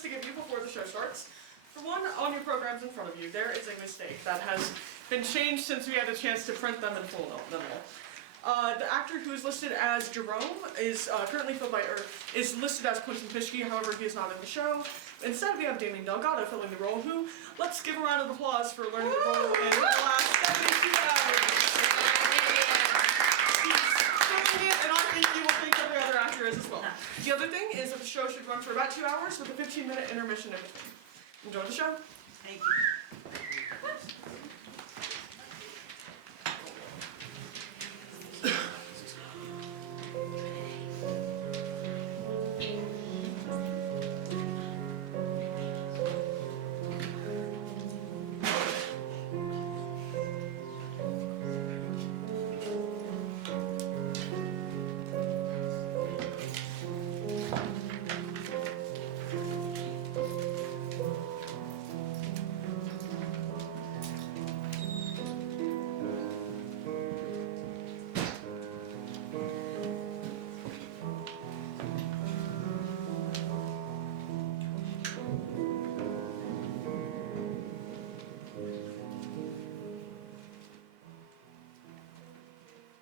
announcements to give you before the show starts. For one, on your programs in front of you, there is a mistake that has been changed since we had a chance to print them in full nominal. The actor who is listed as Jerome is currently is listed as Quentin Pischke, however he is not in the show. Instead we have Damien Delgado filling the role, who, let's give a round of applause for learning the role in the last 72 hours. He's doing it, and I think you will think every other actor is as well. The other thing is that the show should run for about 2 hours with a 15-minute intermission in between. Enjoy the show. Thank you.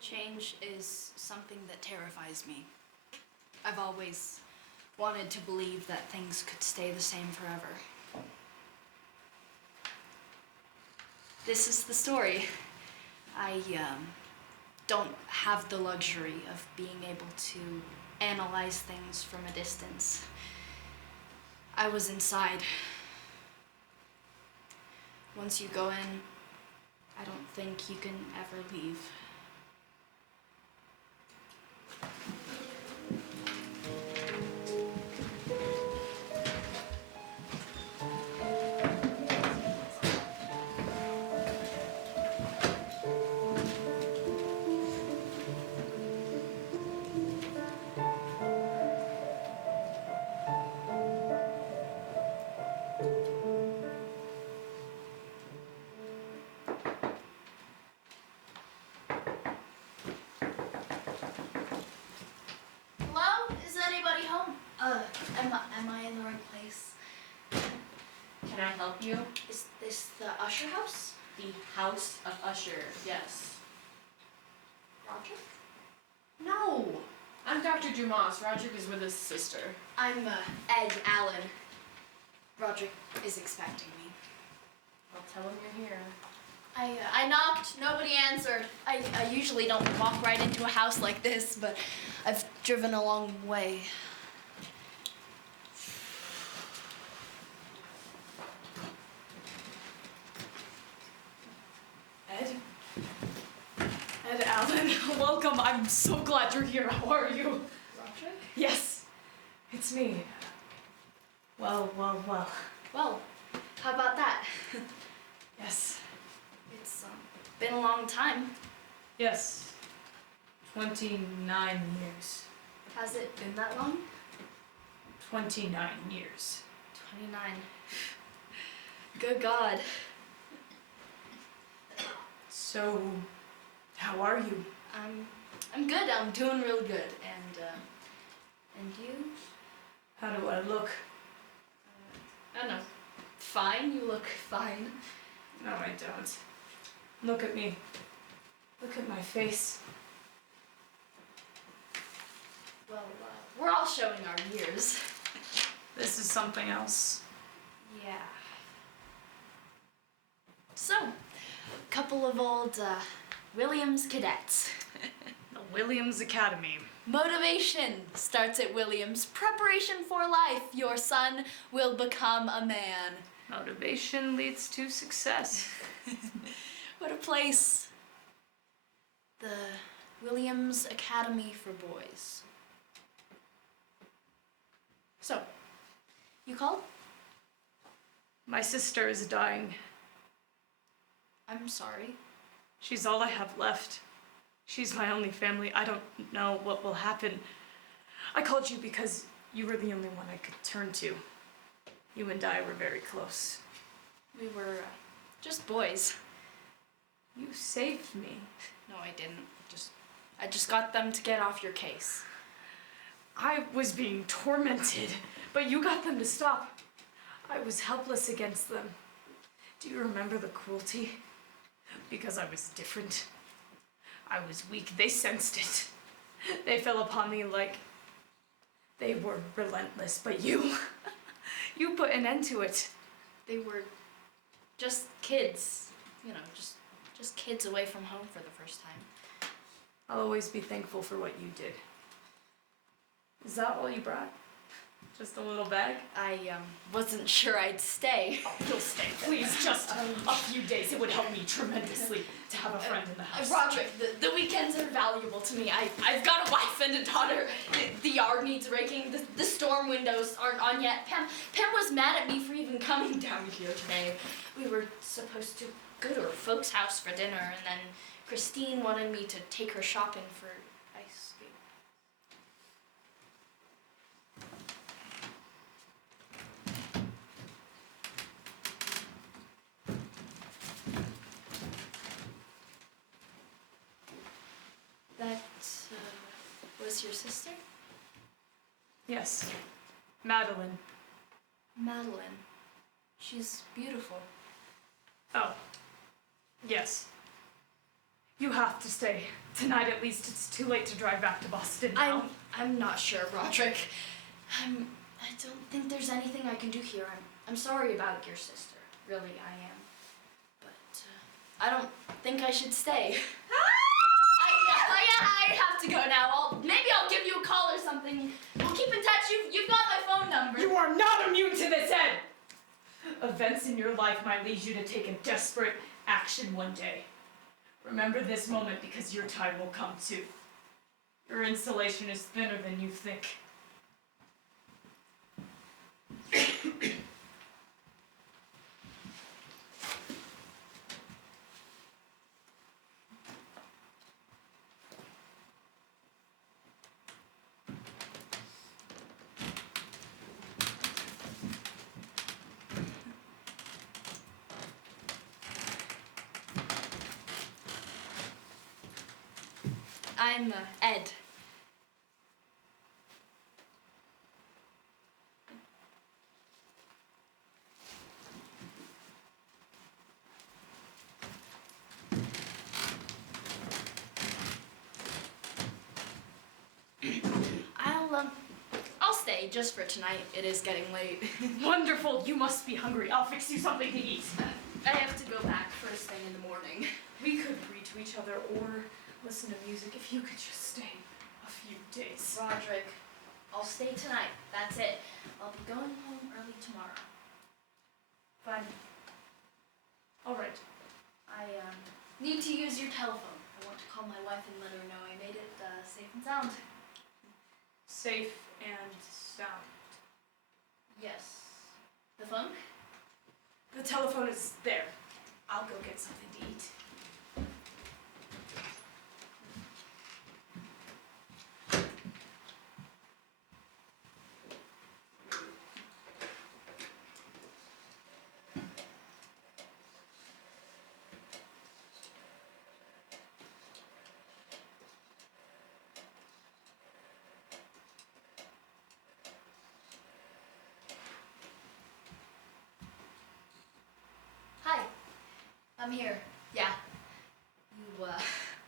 Change is something that terrifies me. I've always wanted to believe that things could stay the same forever. This is the story. I don't have the luxury of being able to analyze things from a distance. I was inside. Once you go in, I don't think you can ever leave. Am I in the right place? Can I help you? Is this the Usher house? The House of Usher, yes. Roderick? No! I'm Dr. Dumas. Roderick is with his sister. I'm Ed Alan. Roderick is expecting me. I'll tell him you're here. I knocked, nobody answered. I usually don't walk right into a house like this, but I've driven a long way. Ed Alan, welcome. I'm so glad you're here. How are you? Roderick? Yes, it's me. Well. Well, how about that? Yes. It's been a long time. Yes. 29 years. Has it been that long? 29 years. 29. Good God. So, how are you? I'm good. I'm doing real good. And you? How do I look? I don't know. Fine. You look fine. No, I don't. Look at me. Look at my face. Well, we're all showing our years. This is something else. Yeah. So, couple of old Williams cadets. The Williams Academy. Motivation starts at Williams. Preparation for life. Your son will become a man. Motivation leads to success. What a place. The Williams Academy for Boys. So, you called? My sister is dying. I'm sorry. She's all I have left. She's my only family. I don't know what will happen. I called you because you were the only one I could turn to. You and I were very close. We were just boys. You saved me. No, I didn't. I just got them to get off your case. I was being tormented, but you got them to stop. I was helpless against them. Do you remember the cruelty? Because I was different. I was weak. They sensed it. They fell upon me like they were relentless, but you put an end to it. They were just kids, just kids away from home for the first time. I'll always be thankful for what you did. Is that all you brought? Just a little bag? I wasn't sure I'd stay. Oh, you'll stay, please. Just a few days. It would help me tremendously to have a friend in the house. Roderick, the weekends are valuable to me. I've got a wife and a daughter. The yard needs raking. The storm windows aren't on yet. Pam was mad at me for even coming down here today. We were supposed to go to her folks' house for dinner, and then Christine wanted me to take her shopping for ice cream. That was your sister? Yes. Madeline. Madeline. She's beautiful. Oh. Yes. You have to stay. Tonight at least. It's too late to drive back to Boston now. I'm not sure, Roderick. I don't think there's anything I can do here. I'm sorry about your sister. Really, I am. But I don't think I should stay. I have to go now. Maybe I'll give you a call or something. We'll keep in touch. You've got my phone number. You are not immune to this, Ed! Events in your life might lead you to take a desperate action one day. Remember this moment because your time will come too. Your insulation is thinner than you think. I'm Ed. I'll stay just for tonight. It is getting late. Wonderful! You must be hungry. I'll fix you something to eat. I have to go back first thing in the morning. We could read to each other or listen to music if you could just stay a few days. Roderick, I'll stay tonight. That's it. I'll be going home early tomorrow. Fine. All right. I need to use your telephone. I want to call my wife and let her know I made it safe and sound. Safe and sound. Yes. The phone? The telephone is there. I'll go get something to eat. Hi. I'm here. Yeah. You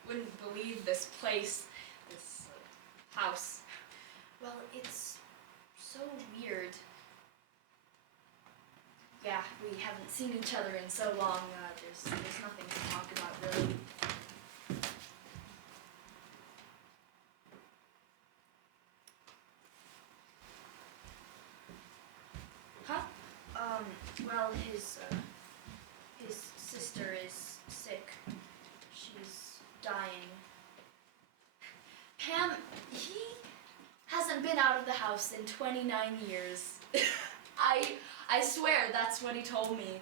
wouldn't believe this place, this house. Well, it's so weird. Yeah, we haven't seen each other in so long. There's nothing to talk about really. Huh? Well, his sister is sick. She's dying. Pam, he hasn't been out of the house in 29 years. I swear that's what he told me.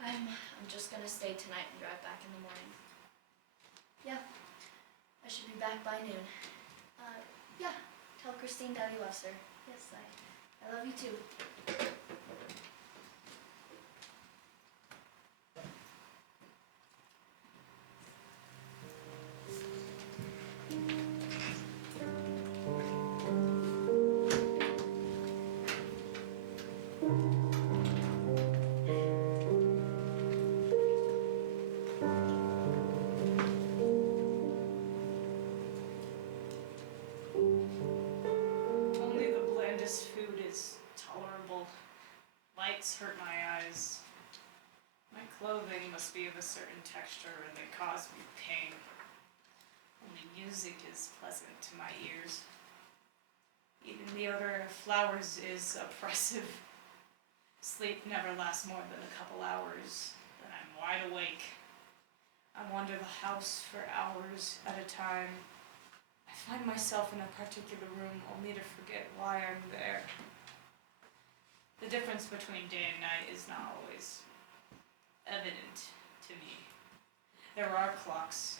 I'm just gonna stay tonight and drive back in the morning. Yeah, I should be back by noon. Yeah, tell Christine Daddy loves her. Yes, I love you too. eyes. My clothing must be of a certain texture and they cause me pain. Only music is pleasant to my ears. Even the odor of flowers is oppressive. Sleep never lasts more than a couple hours, then I'm wide awake. I wander the house for hours at a time. I find myself in a particular room only to forget why I'm there. The difference between day and night is not always evident to me. There are clocks,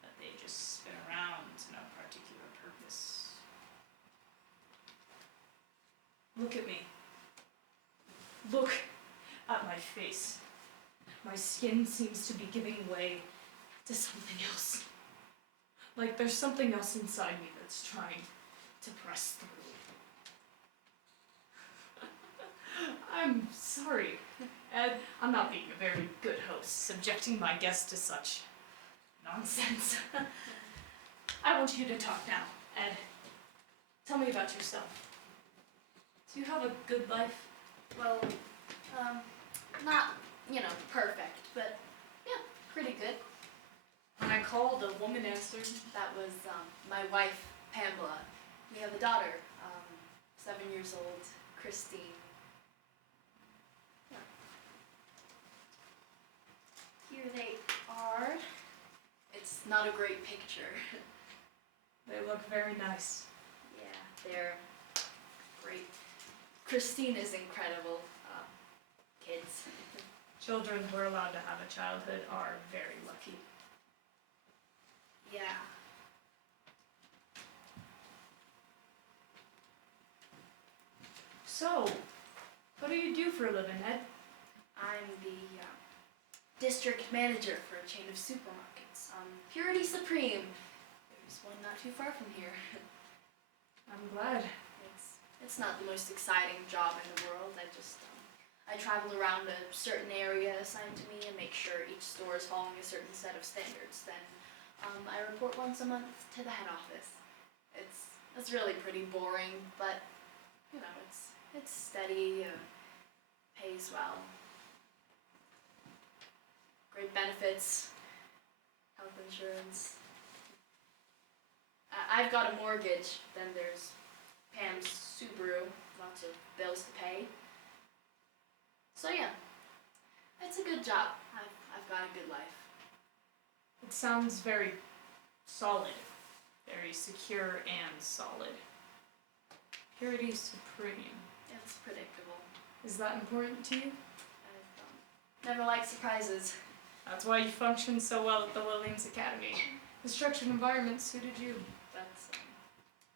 but they just spin around to no particular purpose. Look at me. Look at my face. My skin seems to be giving way to something else. Like there's something else inside me that's trying to press through. I'm sorry, Ed. I'm not being a very good host, subjecting my guests to such nonsense. I want you to talk now, Ed. Tell me about yourself. Do you have a good life? Well, not, perfect, but yeah, pretty good. When I called, a woman answered. That was, my wife, Pamela. We have a daughter, 7 years old, Christine. Yeah. Here they are. It's not a great picture. They look very nice. Yeah, they're great. Christine is incredible. Kids. Children who are allowed to have a childhood are very lucky. Yeah. So, what do you do for a living, Ed? I'm the district manager for a chain of supermarkets. Purity Supreme. There's one not too far from here. I'm glad. It's not the most exciting job in the world. I travel around a certain area assigned to me and make sure each store is following a certain set of standards. Then I report once a month to the head office. It's really pretty boring, but it's steady, pays well. Great benefits, health insurance. I've got a mortgage, then there's Pam's Subaru, lots of bills to pay. So yeah, it's a good job. I've got a good life. It sounds very solid, very secure and solid. Purity Supreme. It's predictable. Is that important to you? I've never liked surprises. That's why you function so well at the Williams Academy. The structured environment suited you.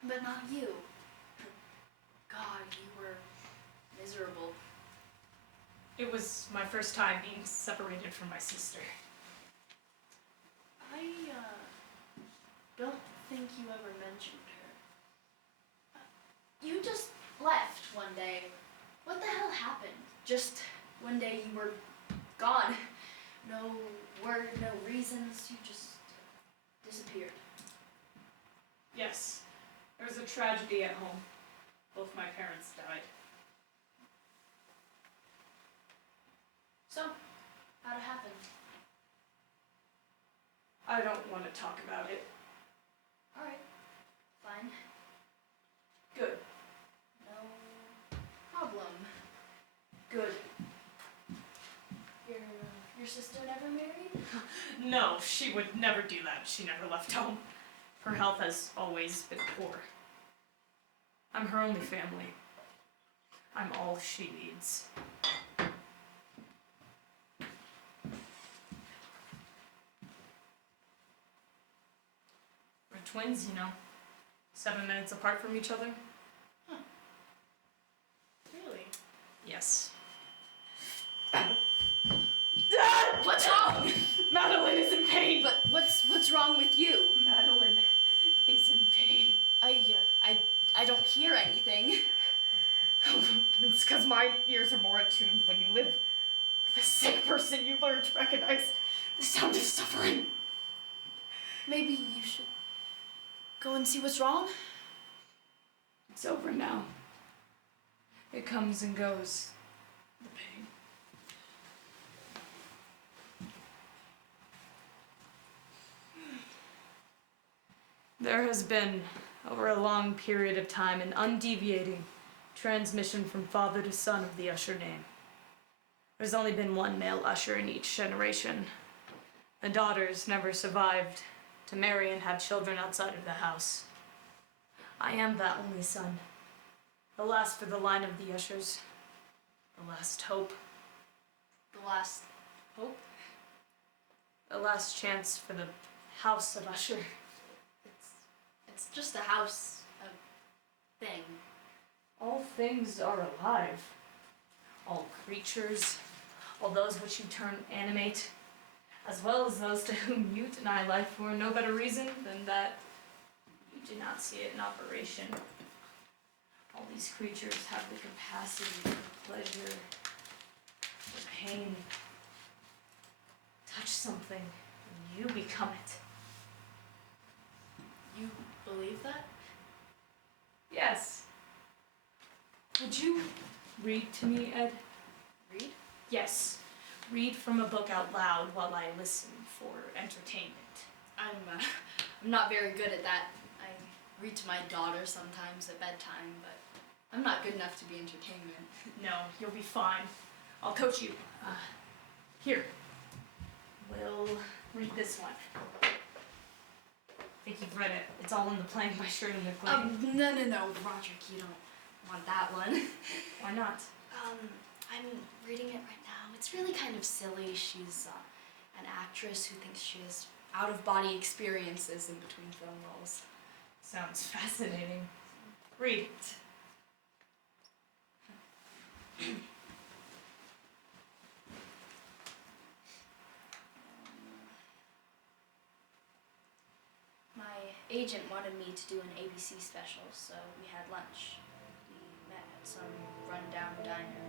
But not you. God, you were miserable. It was my first time being separated from my sister. I don't think you ever mentioned her. You just left one day. What the hell happened? Just one day you were gone. No word, no reasons, you just disappeared. Yes, there was a tragedy at home. Both my parents died. So, how'd it happen? I don't want to talk about it. Alright, fine. Good. No problem. Good. Your sister never married? No, she would never do that. She never left home. Her health has always been poor. I'm her only family. I'm all she needs. We're twins, 7 minutes apart from each other. Really? Yes. What's wrong? Madeline is in pain! But what's wrong with you? Madeline is in pain. I don't hear anything. It's because my ears are more attuned. When you live with a sick person, you learn to recognize the sound of suffering. Maybe you should go and see what's wrong? It's over now. It comes and goes. The pain. There has been, over a long period of time, an undeviating transmission from father to son of the Usher name. There's only been one male Usher in each generation. The daughters never survived to marry and have children outside of the house. I am that only son. The last for the line of the Ushers. The last hope. The last hope? The last chance for the House of Usher. It's just a house, a thing. All things are alive. All creatures, all those which you turn animate, as well as those to whom you deny life for no better reason than that you do not see it in operation. All these creatures have the capacity for pleasure, for pain. Touch something, and you become it. You believe that? Yes. Would you read to me, Ed? Read? Yes. Read from a book out loud while I listen for entertainment. I'm not very good at that. I read to my daughter sometimes at bedtime, but I'm not good enough to be entertainment. No, you'll be fine. I'll coach you. Here. We'll read this one. I think you've read it. It's all in the Playing by Shirley MacLaine. No, Roderick, you don't want that one. Why not? I'm reading it right now. It's really kind of silly. She's an actress who thinks she has out-of-body experiences in between film roles. Sounds fascinating. Read. My agent wanted me to do an ABC special, so we had lunch. We met at some rundown diner.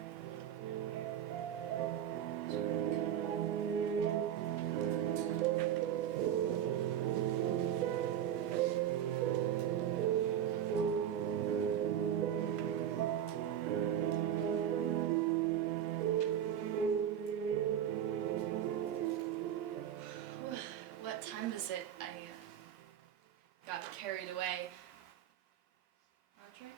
What time is it? I got carried away. Roderick?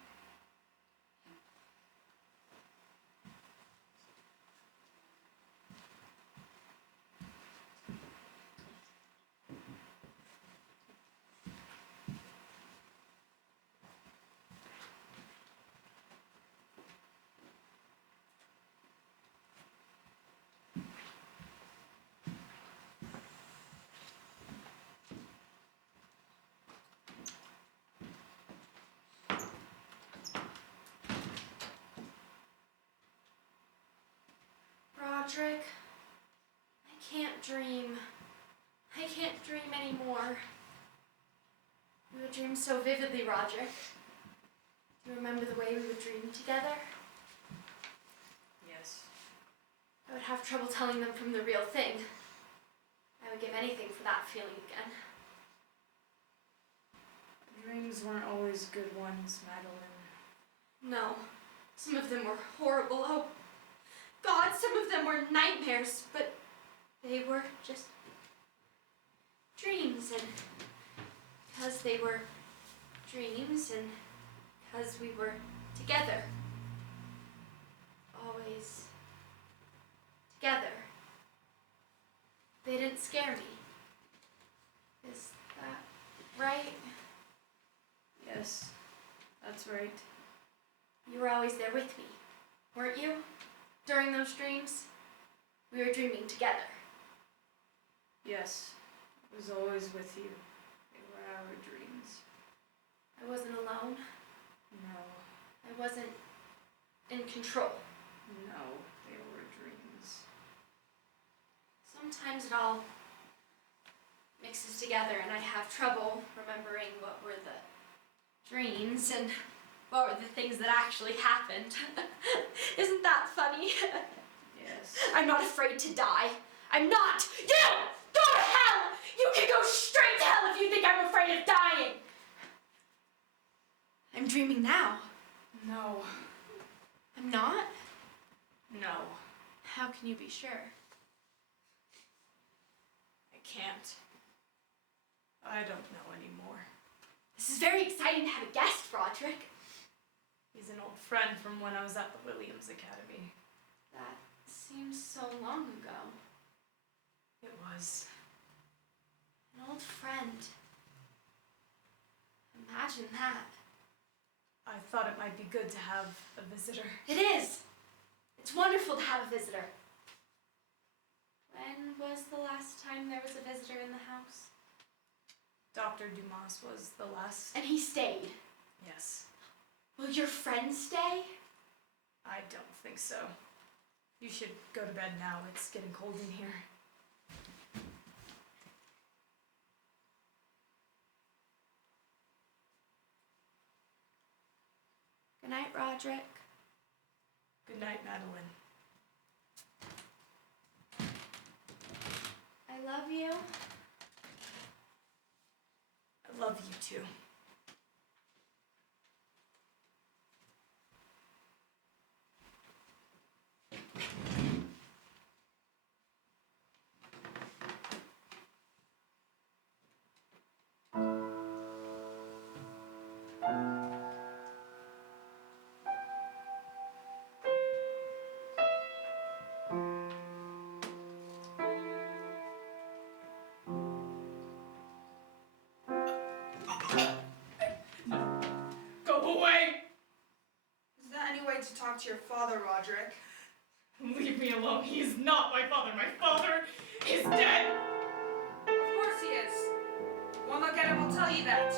Roderick, I can't dream. I can't dream anymore. We would dream so vividly, Roderick. Do you remember the way we would dream together? Yes. I would have trouble telling them from the real thing. I would give anything for that feeling again. Dreams weren't always good ones, Madeline. No, some of them were horrible. Oh, God, some of them were nightmares, but they were just dreams, and because they were dreams, and because we were together, always together, they didn't scare me. Is that right? Yes, that's right. You were always there with me, weren't you? During those dreams, we were dreaming together. Yes, I was always with you. They were our dreams. I wasn't alone. No, I wasn't in control. no, they were dreams. Sometimes it all mixes together and I have trouble remembering what were the dreams and what were the things that actually happened. Isn't that funny? Yes. I'm not afraid to die. I'm not! You! Go to hell! You can go straight to hell if you think I'm afraid of dying! I'm dreaming now. No. I'm not? No, How can you be sure? I can't. I don't know anymore. This is very exciting to have a guest, Roderick. He's an old friend from when I was at the Williams Academy. That seems so long ago. It was. An old friend. Imagine that. I thought it might be good to have a visitor. It is. It's wonderful to have a visitor. When was the last time there was a visitor in the house? Dr. Dumas was the last. And he stayed. Yes. Will your friend stay? I don't think so. You should go to bed now. It's getting cold in here. Good night, Roderick. Good night, Madeline. I love you. I love you too. Go away! Is there any way to talk to your father, Roderick? Leave me alone. He is not my father. My father is dead! Of course he is. One look at him will tell you that.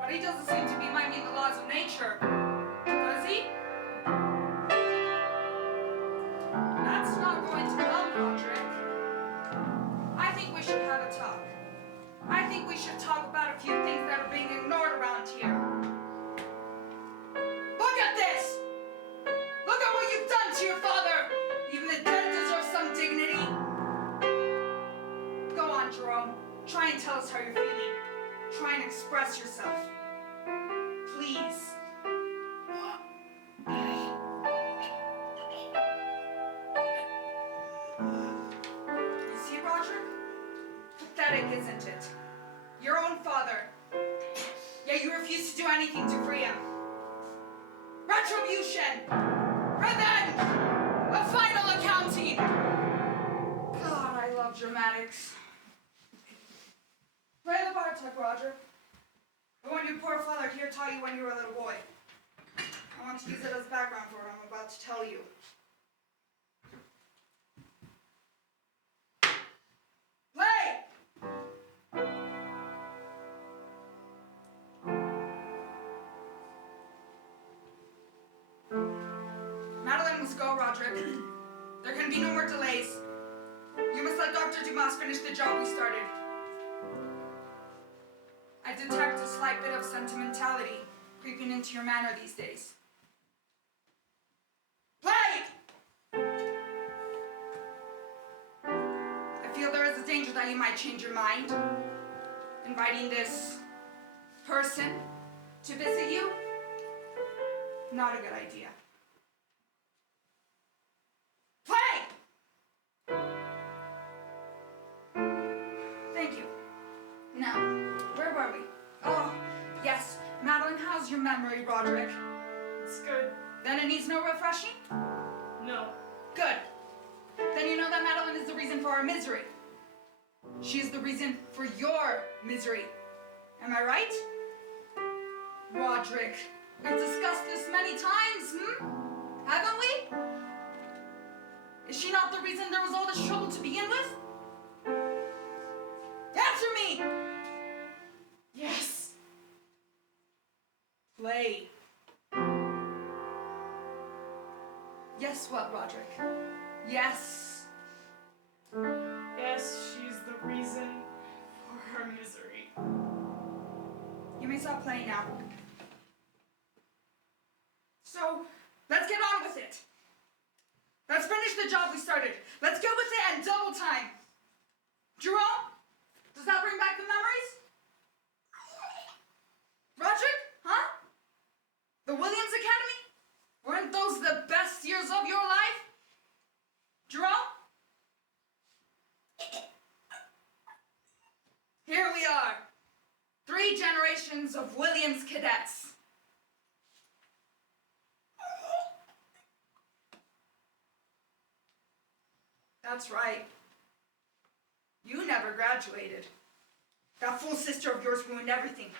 But he doesn't seem to be minding the laws of nature. Does he? That's not going to help, Roderick. I think we should have a talk. I think we should talk about a few things that are being ignored around here. Look at this! Look at what you've done to your father! Even the dead deserve some dignity. Go on, Jerome. Try and tell us how you're feeling. Try and express yourself. Please. You see, Roger? Pathetic, isn't it? Your own father. Yet you refuse to do anything to free him. Retribution! Revenge! A final accounting! God, I love dramatics. Play the Bartok, Roger. The one your poor father here taught you when you were a little boy. I want to use it as background for what I'm about to tell you. Play! Madeline must go, Roderick. There can be no more delays. You must let Dr. Dumas finish the job we started. I detect a slight bit of sentimentality creeping into your manner these days. Play! I feel there is a danger that you might change your mind. Inviting this person to visit you? Not a good idea. Play! Thank you. Now, where were we? Oh, yes. Madeline, how's your memory, Roderick? It's good. Then it needs no refreshing? No. Good. Then you know that Madeline is the reason for our misery. She is the reason for your misery. Am I right? Roderick, we've discussed this many times, Haven't we? Is she not the reason there was all this trouble to begin with? Answer me! Yes. Play. Yes, what, Roderick? Yes. Yes, she's the reason for her misery. You may stop playing now. So, let's get on with it. Let's finish the job we started. Let's get with it and double time. Jerome, does that bring back the memories? Roderick, huh? The Williams Academy? Weren't those the best years of your life? Jerome? Here we are. 3 generations hallucinations of Williams cadets. That's right. You never graduated. That fool sister of yours ruined everything.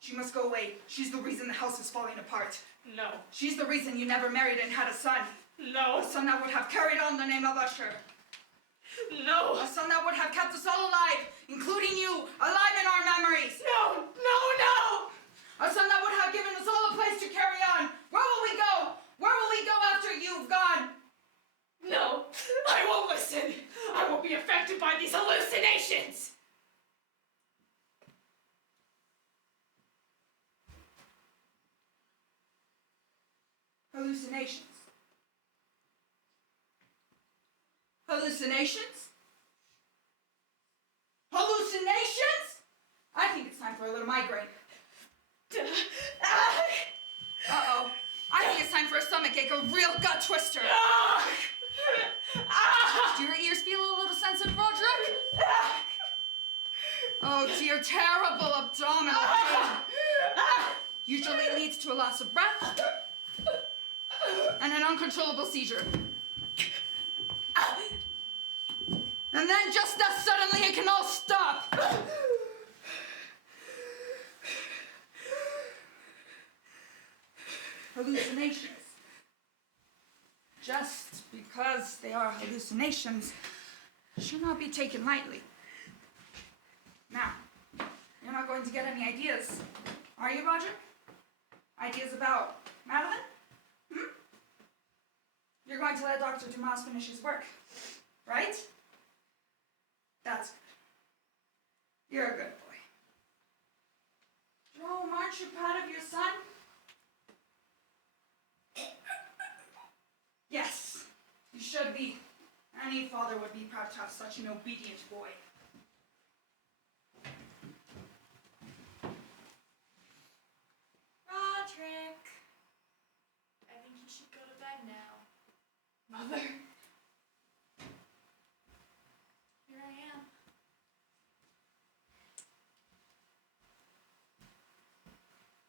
She must go away. She's the reason the house is falling apart. No. She's the reason you never married and had a son. No. A son that would have carried on the name of Usher. No. A son that would have kept us all alive, including you, alive in our memories. No. No. A son that would have given us all a place to carry on. Where will we go? Where will we go after you've gone? No. I won't listen. I won't be affected by these hallucinations. Hallucinations. Hallucinations? Hallucinations? I think it's time for a little migraine. Uh-oh. I think it's time for a stomachache, a real gut twister. Do your ears feel a little sensitive, Roderick? Oh dear, terrible abdominal pain. Usually leads to a loss of breath and an uncontrollable seizure. And then just as suddenly it can all stop. Hallucinations. Just because they are hallucinations should not be taken lightly. Now, you're not going to get any ideas, are you, Roger? Ideas about Madeline? You're going to let Dr. Dumas finish his work, right? That's good. You're a good boy. Jerome, aren't you proud of your son? Yes, you should be. Any father would be proud to have such an obedient boy. Roderick, I think you should go to bed now. Mother. Here I am.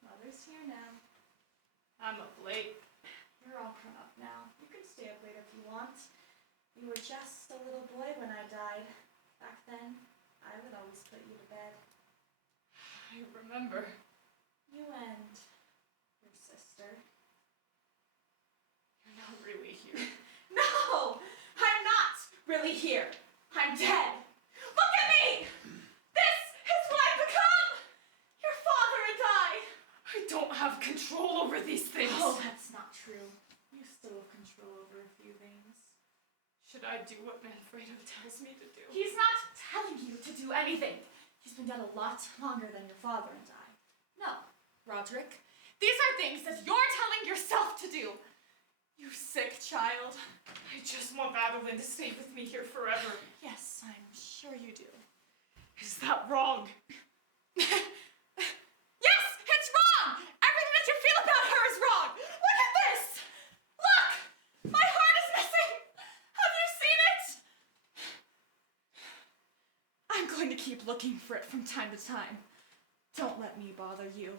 Mother's here now. I'm up late. You're all grown up now. You can stay up late if you want. You were just a little boy when I died. Back then, I would always put you to bed. I remember. You and your sister. You're not really here. No! I'm not really here. I'm dead. Look at me! This is what I've become! Your father and I! I don't have control over these things. Oh, that's not true. You still have control over a few things. Should I do what Manfredo tells me to do? He's not telling you to do anything. He's been dead a lot longer than your father and I. No, Roderick. These are things that you're telling yourself to do. You sick child. I just want Madeline to stay with me here forever. Yes, I'm sure you do. Is that wrong? Yes, it's wrong! Everything that you feel about her is wrong! Look at this! Look! My heart is missing! Have you seen it? I'm going to keep looking for it from time to time. Don't let me bother you.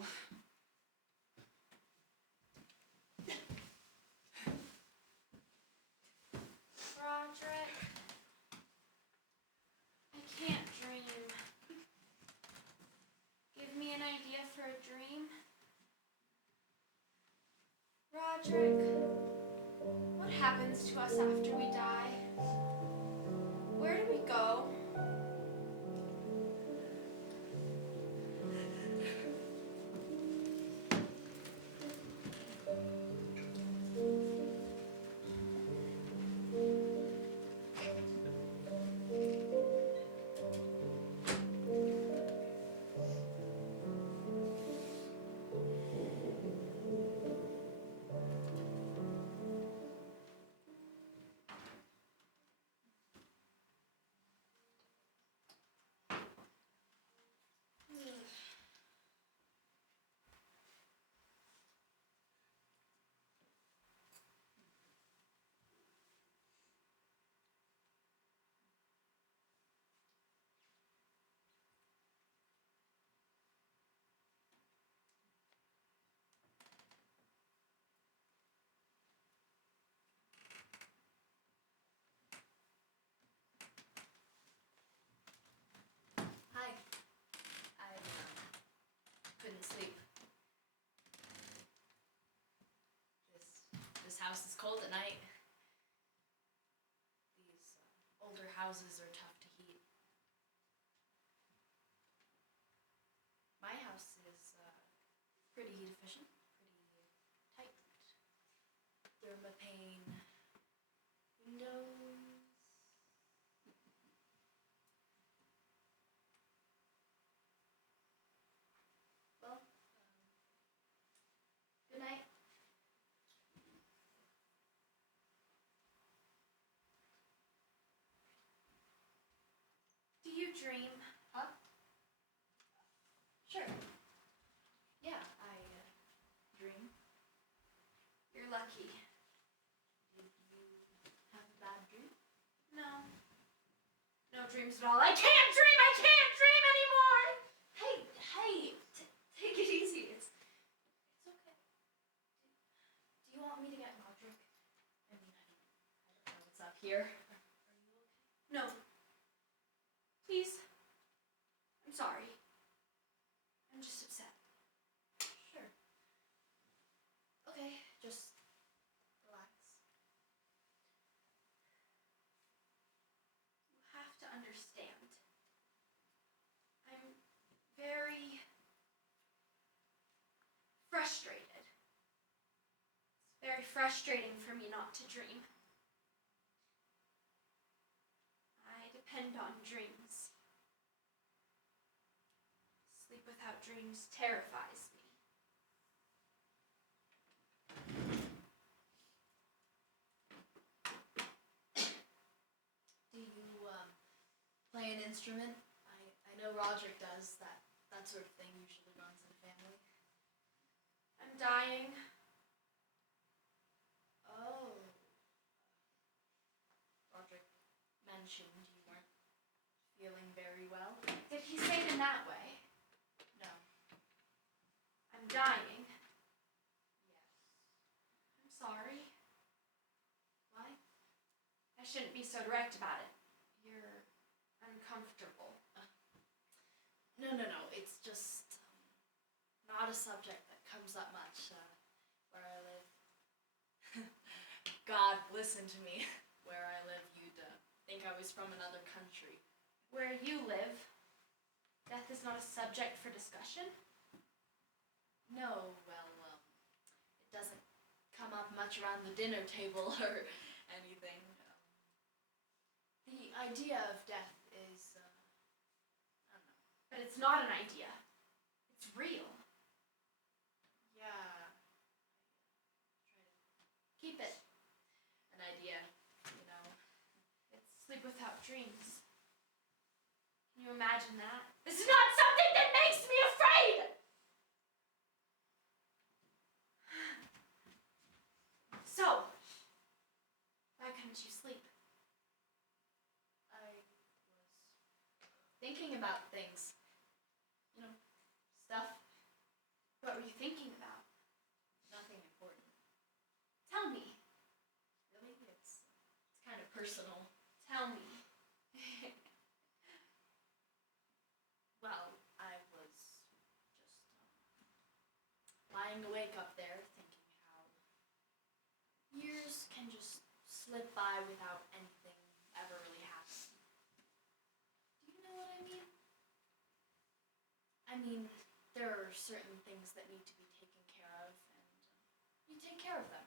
Roderick, I can't dream. Give me an idea for a dream. Roderick, what happens to us after we die? Where do we go? houses are tough to heat. My house is pretty heat efficient, pretty tight. Thermopane windows. Well, good night. Do you dream? Huh? Sure. Yeah, I dream. You're lucky. Did you have a bad dream? No. No dreams at all. I can't dream! I can't dream anymore! Hey, take it easy. It's okay. Do you want me to get Roderick? I mean, I don't know what's up here. Are you okay? No. Please. I'm sorry. I'm just upset. Sure. Okay, just relax. You have to understand. I'm very frustrated. It's very frustrating for me not to dream. I depend on dreams. Sleep without dreams terrifies me. Do you play an instrument? I know Roderick does. That sort of thing usually runs in the family. I'm dying. Oh. Roderick mentioned you weren't feeling very well. Did he say it in that way? No. I'm dying. Yes. I'm sorry. Why? I shouldn't be so direct about it. You're uncomfortable. No. It's just not a subject that comes up much where I live. God, listen to me. Where I live, you'd think I was from another country. Where you live, death is not a subject for discussion? No, well, it doesn't come up much around the dinner table or anything. The idea of death is, I don't know. But it's not an idea. It's real. Yeah. Try to keep it an idea, you know. It's sleep without dreams. Can you imagine that? This is not something that makes me afraid! So, why couldn't you sleep? I was thinking about things. You know, stuff. What were you thinking about? Nothing important. Tell me. Really? It's kind of personal. Tell me. Well, I was just lying awake up there thinking how years can just slip by without anything ever really happening. Do you know what I mean? I mean, there are certain things that need to be taken care of, and you take care of them.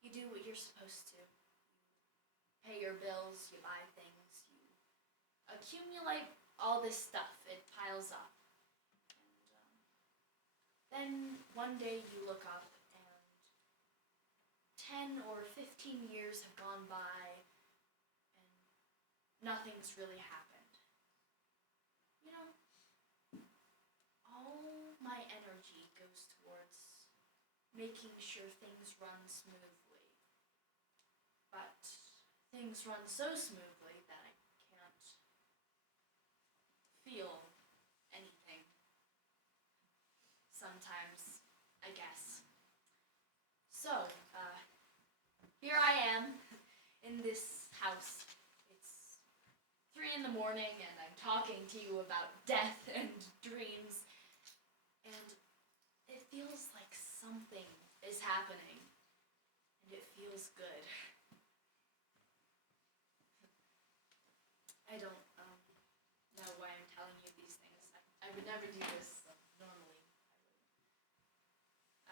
You do what you're supposed to. You pay your bills, you buy things, you accumulate all this stuff. It piles up. And then one day you look up and 10 or 15 years have gone by and nothing's really happened. You know, all my energy goes towards making sure things run smoothly. But things run so smoothly that I can't feel anything. Sometimes, I guess. So, here I am in this house. It's 3 in the morning and I'm talking to you about death and dreams. And it feels like something is happening. And it feels good. I don't know why I'm telling you these things. I would never do this normally.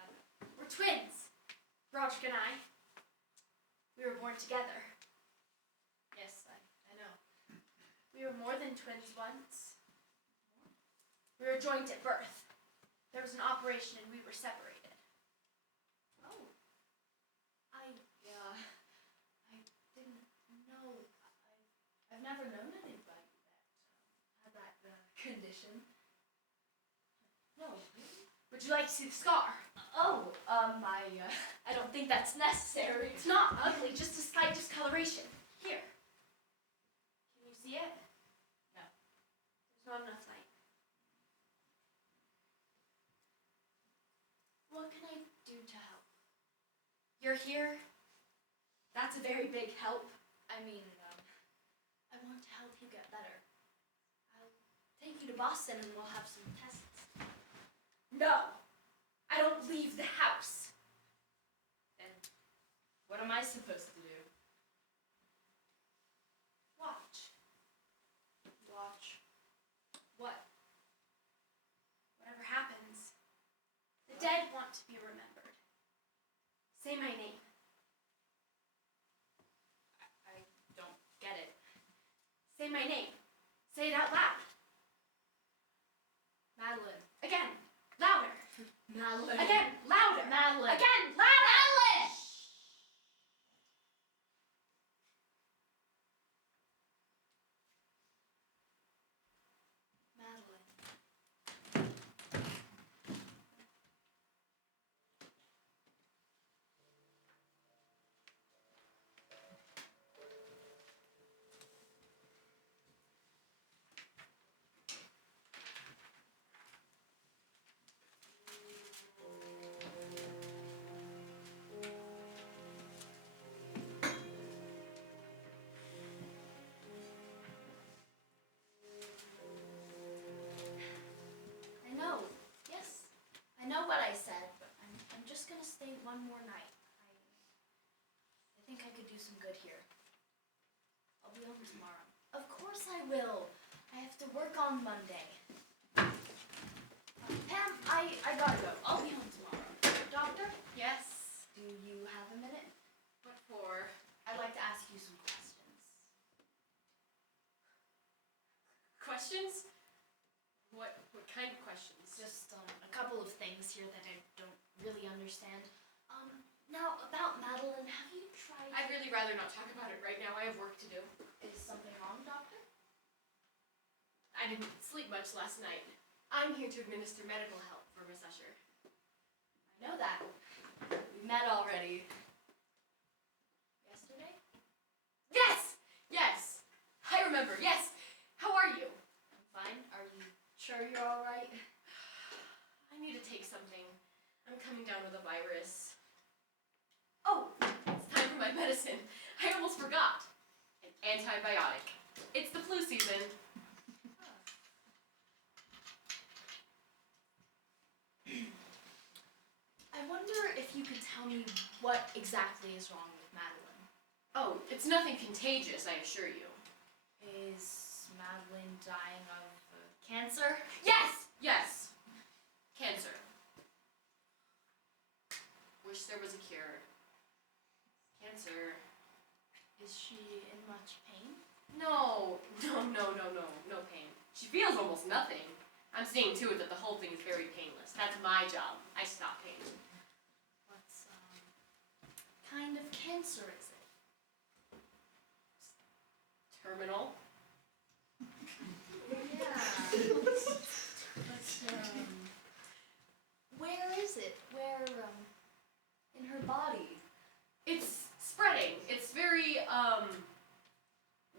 I don't know. We're twins, Roderick and I. We were born together. Yes, I know. We were more than twins once. We were joined at birth. There was an operation and we were separated. Oh. I didn't know. I've never known anybody that had that condition. No, really? Would you like to see the scar? Oh, I don't think that's necessary. It's not ugly, just a slight discoloration. Here. Can you see it? No. There's not enough light. What can I do to help? You're here. That's a very big help. I mean, I want to help you get better. I'll take you to Boston and we'll have some tests. No. I don't leave the house. Then what am I supposed to do? Watch. Watch. What? Whatever happens. The dead want to be remembered. Say my name. I don't get it. Say my name. Say it out loud. Madeline. Again. Louder. Madeline. Again. Louder. Madeline. Again. Louder. Madeline! Madeline. I know. Yes. I know what I said, but I'm just gonna stay one more night. I think I could do some good here. I'll be home tomorrow. Of course I will. I have to work on Monday. Pam, I gotta go. I'll be home tomorrow. Doctor, Yes. do you have a minute? What for? I'd like to ask you some questions. Questions? What kind of questions? Just a couple of things here that I don't really understand. Now about Madeline, have you tried? I'd really rather not talk about it right now. I have work to do. Is something wrong, doctor? I didn't sleep much last night. I'm here to administer medical help for Miss Usher. I know that. We met already. Yesterday? Yes! Yes! I remember, yes! How are you? I'm fine. Are you sure you're all right? I need to take something. I'm coming down with a virus. Oh, it's time for my medicine. I almost forgot. An antibiotic. It's the flu season. I wonder if you could tell me what exactly is wrong with Madeline. Oh, it's nothing contagious, I assure you. Is Madeline dying of cancer? Yes! Yes! Cancer. Wish there was a cure. Cancer. Is she in much pain? No pain. She feels almost nothing. I'm seeing to it that the whole thing is very painless. That's my job. I stop pain. What kind of cancer is it? Terminal. Yeah. Where is it? Where, in her body? It's spreading. It's very,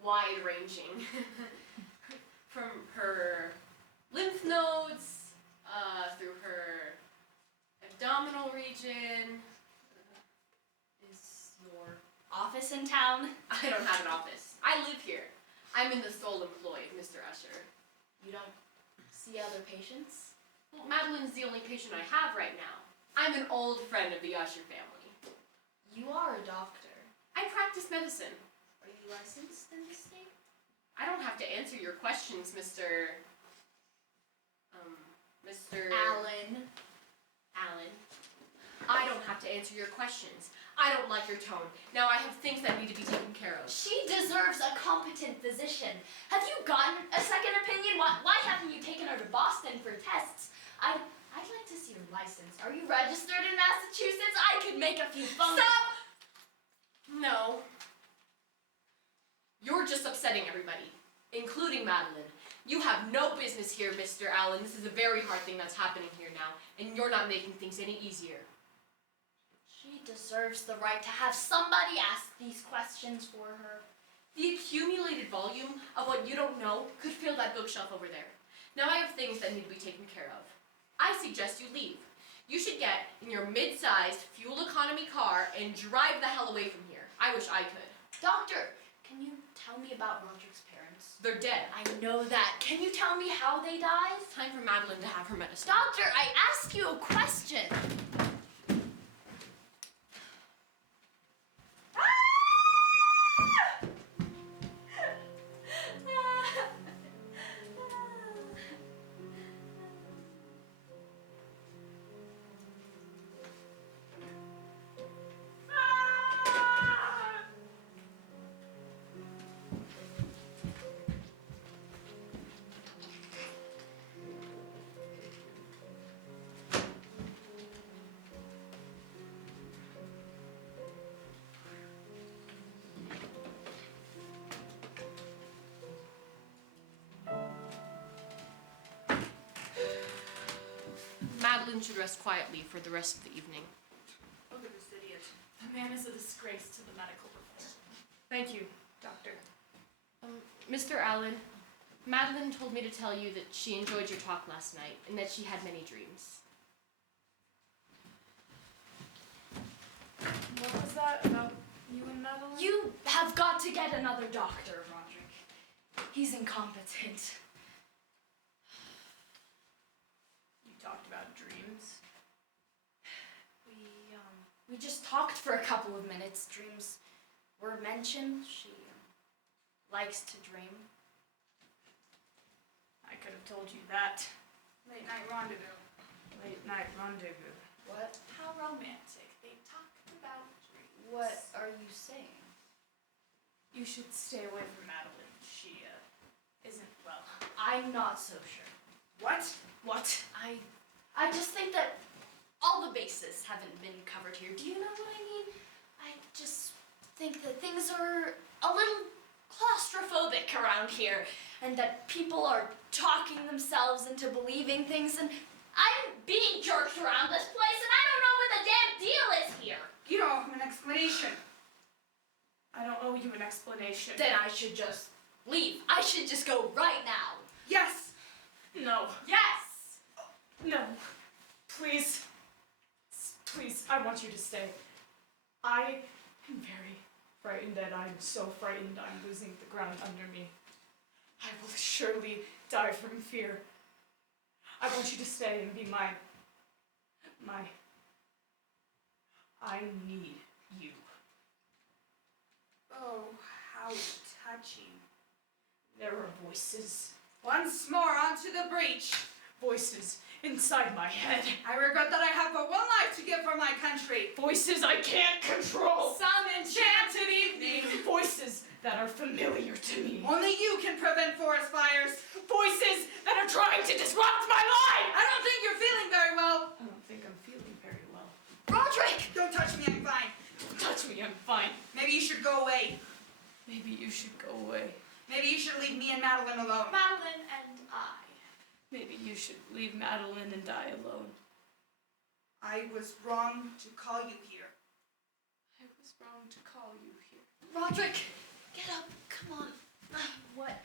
wide-ranging. From her lymph nodes, through her abdominal region. Is your office in town? I don't have an office. I live here. I'm in the sole employ of Mr. Usher. You don't see other patients? Well, Madeline's the only patient I have right now. I'm an old friend of the Usher family. You are a doctor. I practice medicine. Are you licensed in the state? I don't have answer your questions, Mr. Alan. Allen. I don't have to answer your questions. I don't like your tone. Now I have things that need to be taken care of. She deserves a competent physician. Have you gotten a second opinion? Why haven't you taken her to Boston for tests? I'd like to see your license. Are you registered in Massachusetts? I could make a few phone. Stop! No. You're just upsetting everybody, including Madeline. You have no business here, Mr. Allen. This is a very hard thing that's happening here now, and you're not making things any easier. She deserves the right to have somebody ask these questions for her. The accumulated volume of what you don't know could fill that bookshelf over there. Now I have things that need to be taken care of. I suggest you leave. You should get in your mid-sized, fuel economy car and drive the hell away from here. I wish I could. Doctor, can you tell me about Roderick's parents? They're dead. I know that. Can you tell me how they died? It's time for Madeline to have her medicine. Doctor, I asked you a question. Madeline should rest quietly for the rest of the evening. Look at this idiot. The man is a disgrace to the medical profession. Thank you, doctor. Mr. Allen, Madeline told me to tell you that she enjoyed your talk last night and that she had many dreams. What was that about you and Madeline? You have got to get another doctor, Roderick. He's incompetent. You talked about dreams. We just talked for a couple of minutes. Dreams were mentioned. She likes to dream. I could have told you that. Late night rendezvous. Late night rendezvous. What? How romantic. They talked about dreams. What are you saying? You should stay away from Madeline. She, isn't well. I'm not so sure. What? What? I just think that all the bases haven't been covered here. Do you know what I mean? I just think that things are a little claustrophobic around here, and that people are talking themselves into believing things, and I'm being jerked around this place, and I don't know what the damn deal is here. You don't owe him an explanation. I don't owe you an explanation. Then I should just leave. I should just go right now. Yes. No. Yes! No. Please. Please, I want you to stay. I am very frightened, and I'm so frightened I'm losing the ground under me. I will surely die from fear. I want you to stay and be my... I need you. Oh, how touching. There are voices. Once more onto the breach. Voices inside my head. I regret that I have but one life to give for my country. Voices I can't control. Some enchanted evening. Voices that are familiar to me. Only you can prevent forest fires. Voices that are trying to disrupt my life! I don't think you're feeling very well. I don't think I'm feeling very well. Roderick! Don't touch me, I'm fine. Don't touch me, I'm fine. Maybe you should go away. Maybe you should go away. Maybe you should leave me and Madeline alone. Madeline and I. Maybe you should leave Madeline and die alone. I was wrong to call you here. I was wrong to call you here. Roderick, get up. Come on. What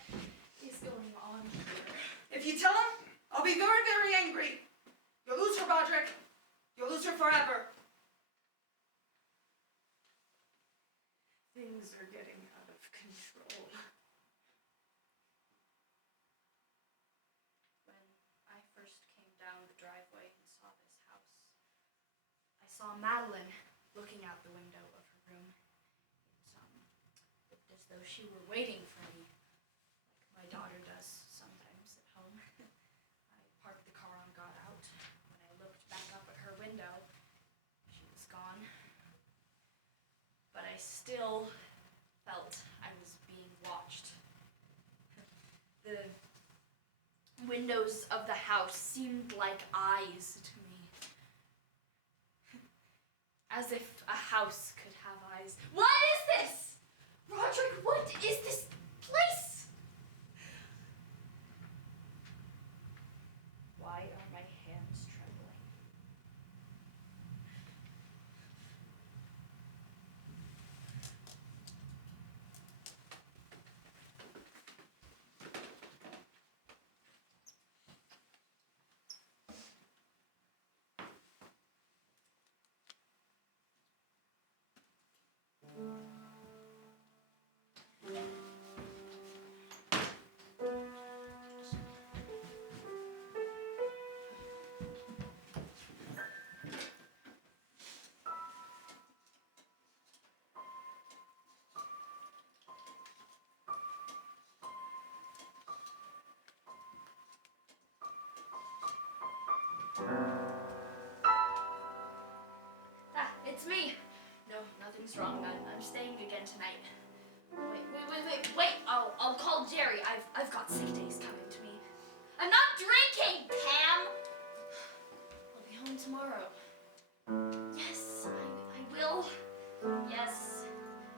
is going on here? If you tell him, I'll be very, very angry. You'll lose her, Roderick. You'll lose her forever. Things are getting out of control. When I first came down the driveway and saw this house, I saw Madeline looking out the window of her room. It looked as though she were waiting for me, like my daughter still felt I was being watched. The windows of the house seemed like eyes to me. As if a house could have eyes. What is this? Roderick, what is this place? Why are my hands trembling? It's me. No, nothing's wrong. I'm staying again tonight. Wait. I'll call Jerry. I've got sick days coming to me. I'm not drinking, Pam! I'll be home tomorrow. Yes, I will. Yes,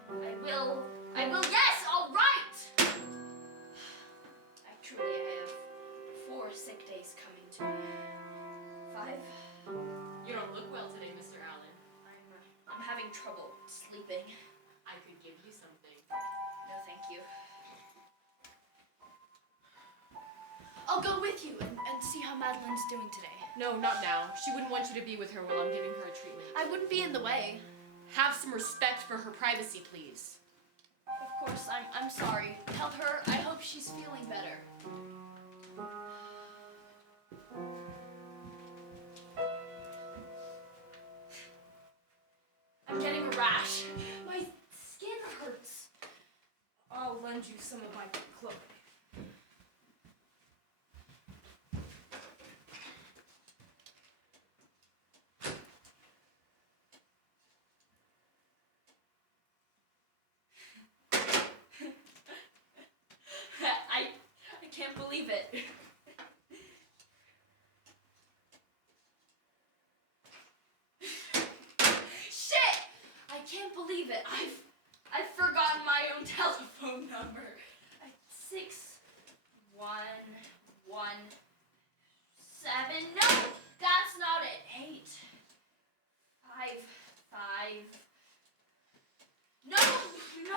I will. Yes, all right! Actually, I have 4 sick days coming to me. 5. You don't look well today, Mr. Allen. I'm having trouble sleeping. I could give you something. No, thank you. I'll go with you and see how Madeline's doing today. No, not now. She wouldn't want you to be with her while I'm giving her a treatment. I wouldn't be in the way. Have some respect for her privacy, please. Of course, I'm sorry. Tell her I hope she's feeling better. I'm getting a rash. My skin hurts. I'll lend you some of my clothing. I can't believe it. Shit! I can't believe it. I've forgotten my own telephone number. 6117. No, that's not it. 855. No. 612. No.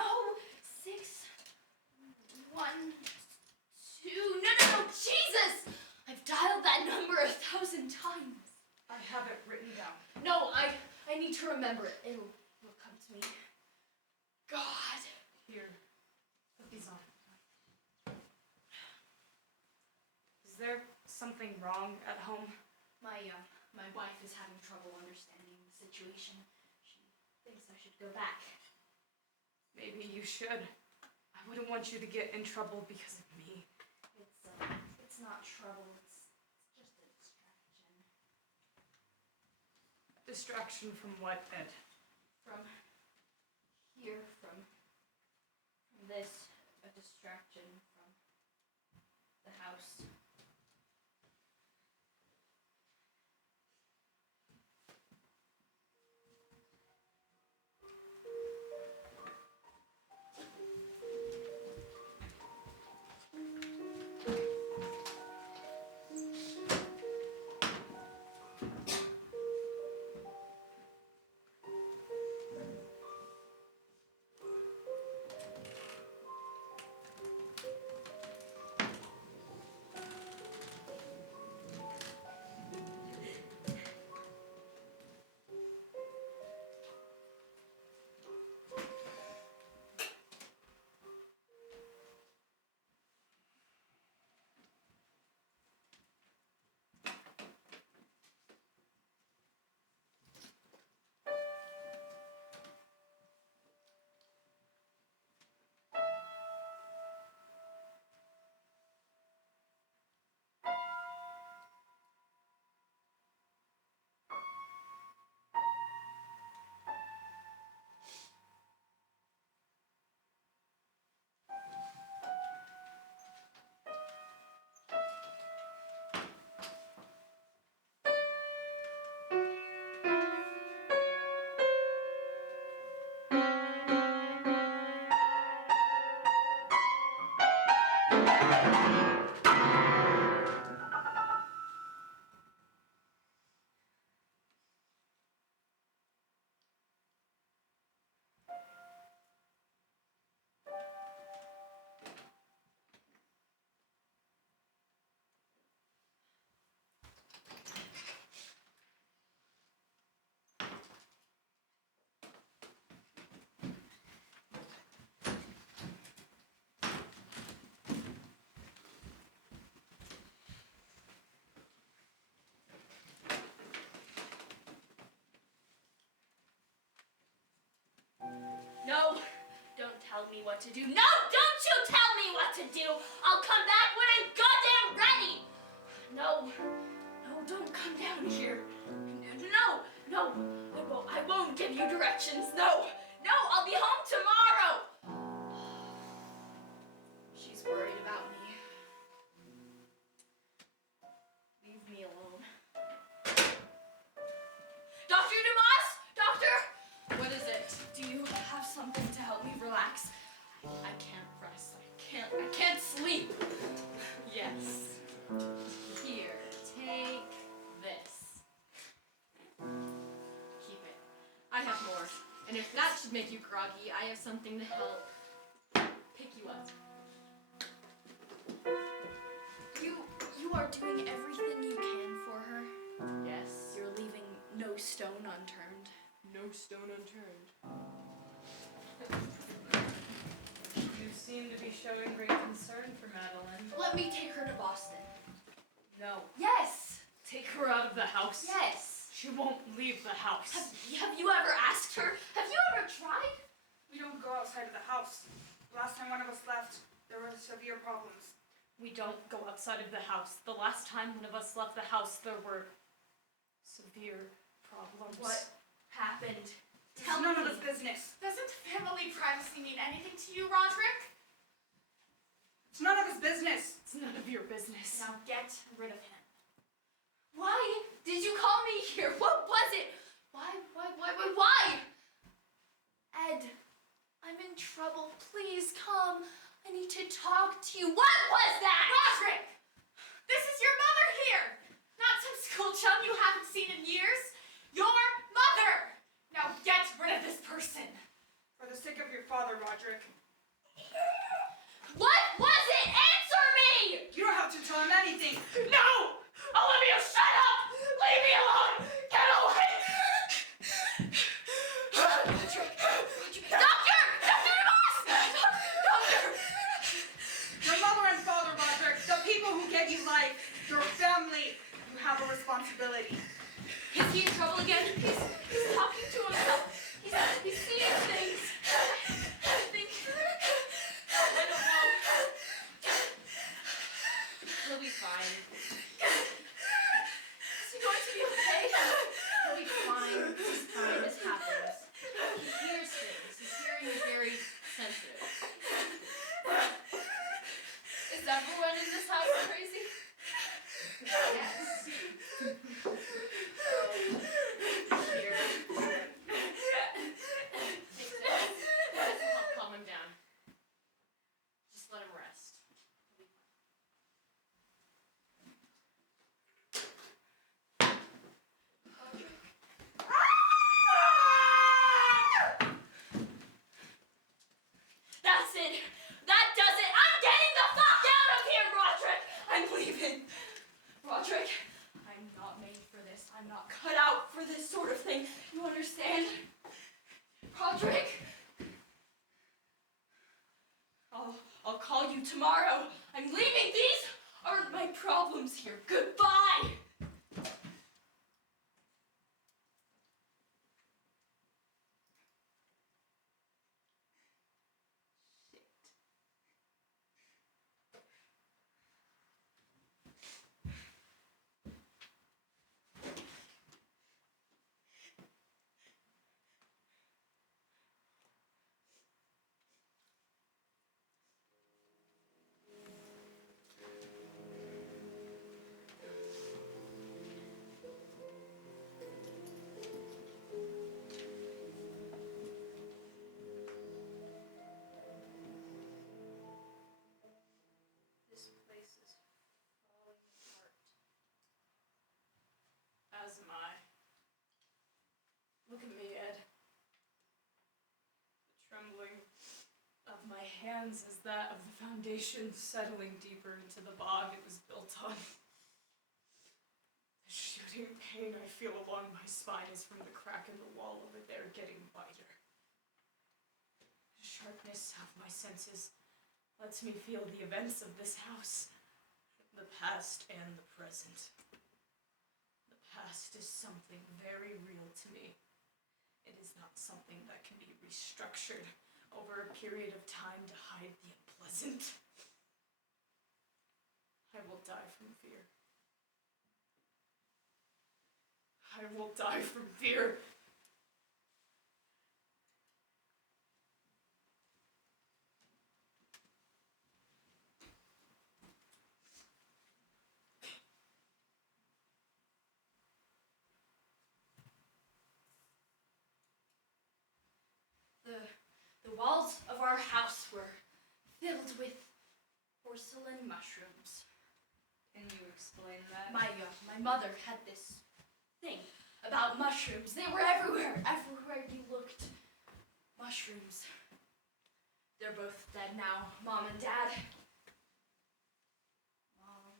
Jesus! I've dialed that number 1,000 times. I have it written down. No, I need to remember it. It'll come to me. God. Here, put these on. Is there something wrong at home? My wife is having trouble understanding the situation. She thinks I should go back. Maybe you should. I wouldn't want you to get in trouble because of me. It's not trouble. It's just a distraction. Distraction from what, Ed? From here, from this, a distraction from the house. No, don't tell me what to do. No, don't you tell me what to do. I'll come back when I'm goddamn ready. No, don't come down here. No, I won't give you directions. No, I'll be home tomorrow. She's worried about me. Leave me alone. Dr. Dumas? Doctor? What is it? Do you have something to help me relax? I can't rest. I can't sleep. Yes. Here, take this. Keep it. I have more. And if that should make you groggy, I have something to help pick you up. You are doing everything you can for her. Yes. You're leaving no stone unturned. No stone unturned. You seem to be showing great concern for Madeline. Let me take her to Boston. No. Yes. Take her out of the house. Yes. She won't leave the house. Have you ever asked her? Have you ever tried? We don't go outside of the house. Last time one of us left, there were severe problems. We don't go outside of the house. The last time one of us left the house, there were severe problems. What happened? It's Tell none me. of his business. Doesn't family privacy mean anything to you, Roderick? It's none of his business. It's none of your business. Now get rid of him. Why did you call me here? What was it? Why? Ed, I'm in trouble. Please come. I need to talk to you. What was that? Roderick! This is your mother here! Not some school chum you haven't seen in years. Your mother! Now get rid of this person. For the sake of your father, Roderick. What was it? Answer me! You don't have to tell him anything. No! Olivia, shut up! Leave me alone! Get away! Doctor! Dr. Moss! Doctor! Your mother and father, Roderick, the people who gave you life, your family, you have a responsibility. Is he in trouble again? He's talking to himself. He's seeing things. I think. I don't know. He'll be fine. Is he going to be okay? He'll be fine. He's fine. This happens. He hears things. His hearing is very sensitive. Is everyone in this house crazy? Yes. Here. Take this. This will help calm him down. Just let him rest. He'll be fine. That's it. That does it. I'm getting the fuck out of here, Roderick. I'm leaving. Roderick, I'm not made for this. I'm not cut out for this sort of thing. You understand? Roderick. I'll call you tomorrow. I'm leaving. These aren't my problems here. Goodbye. hands as that of the foundation settling deeper into the bog it was built on. The shooting pain I feel along my spine is from the crack in the wall over there getting wider. The sharpness of my senses lets me feel the events of this house, the past and the present. The past is something very real to me. It is not something that can be restructured over a period of time to hide the unpleasant. I will die from fear. I will die from fear. The walls of our house were filled with porcelain mushrooms. Can you explain that? My mother had this thing about mushrooms. They were everywhere. Everywhere you looked. Mushrooms. They're both dead now, Mom and Dad. Mom,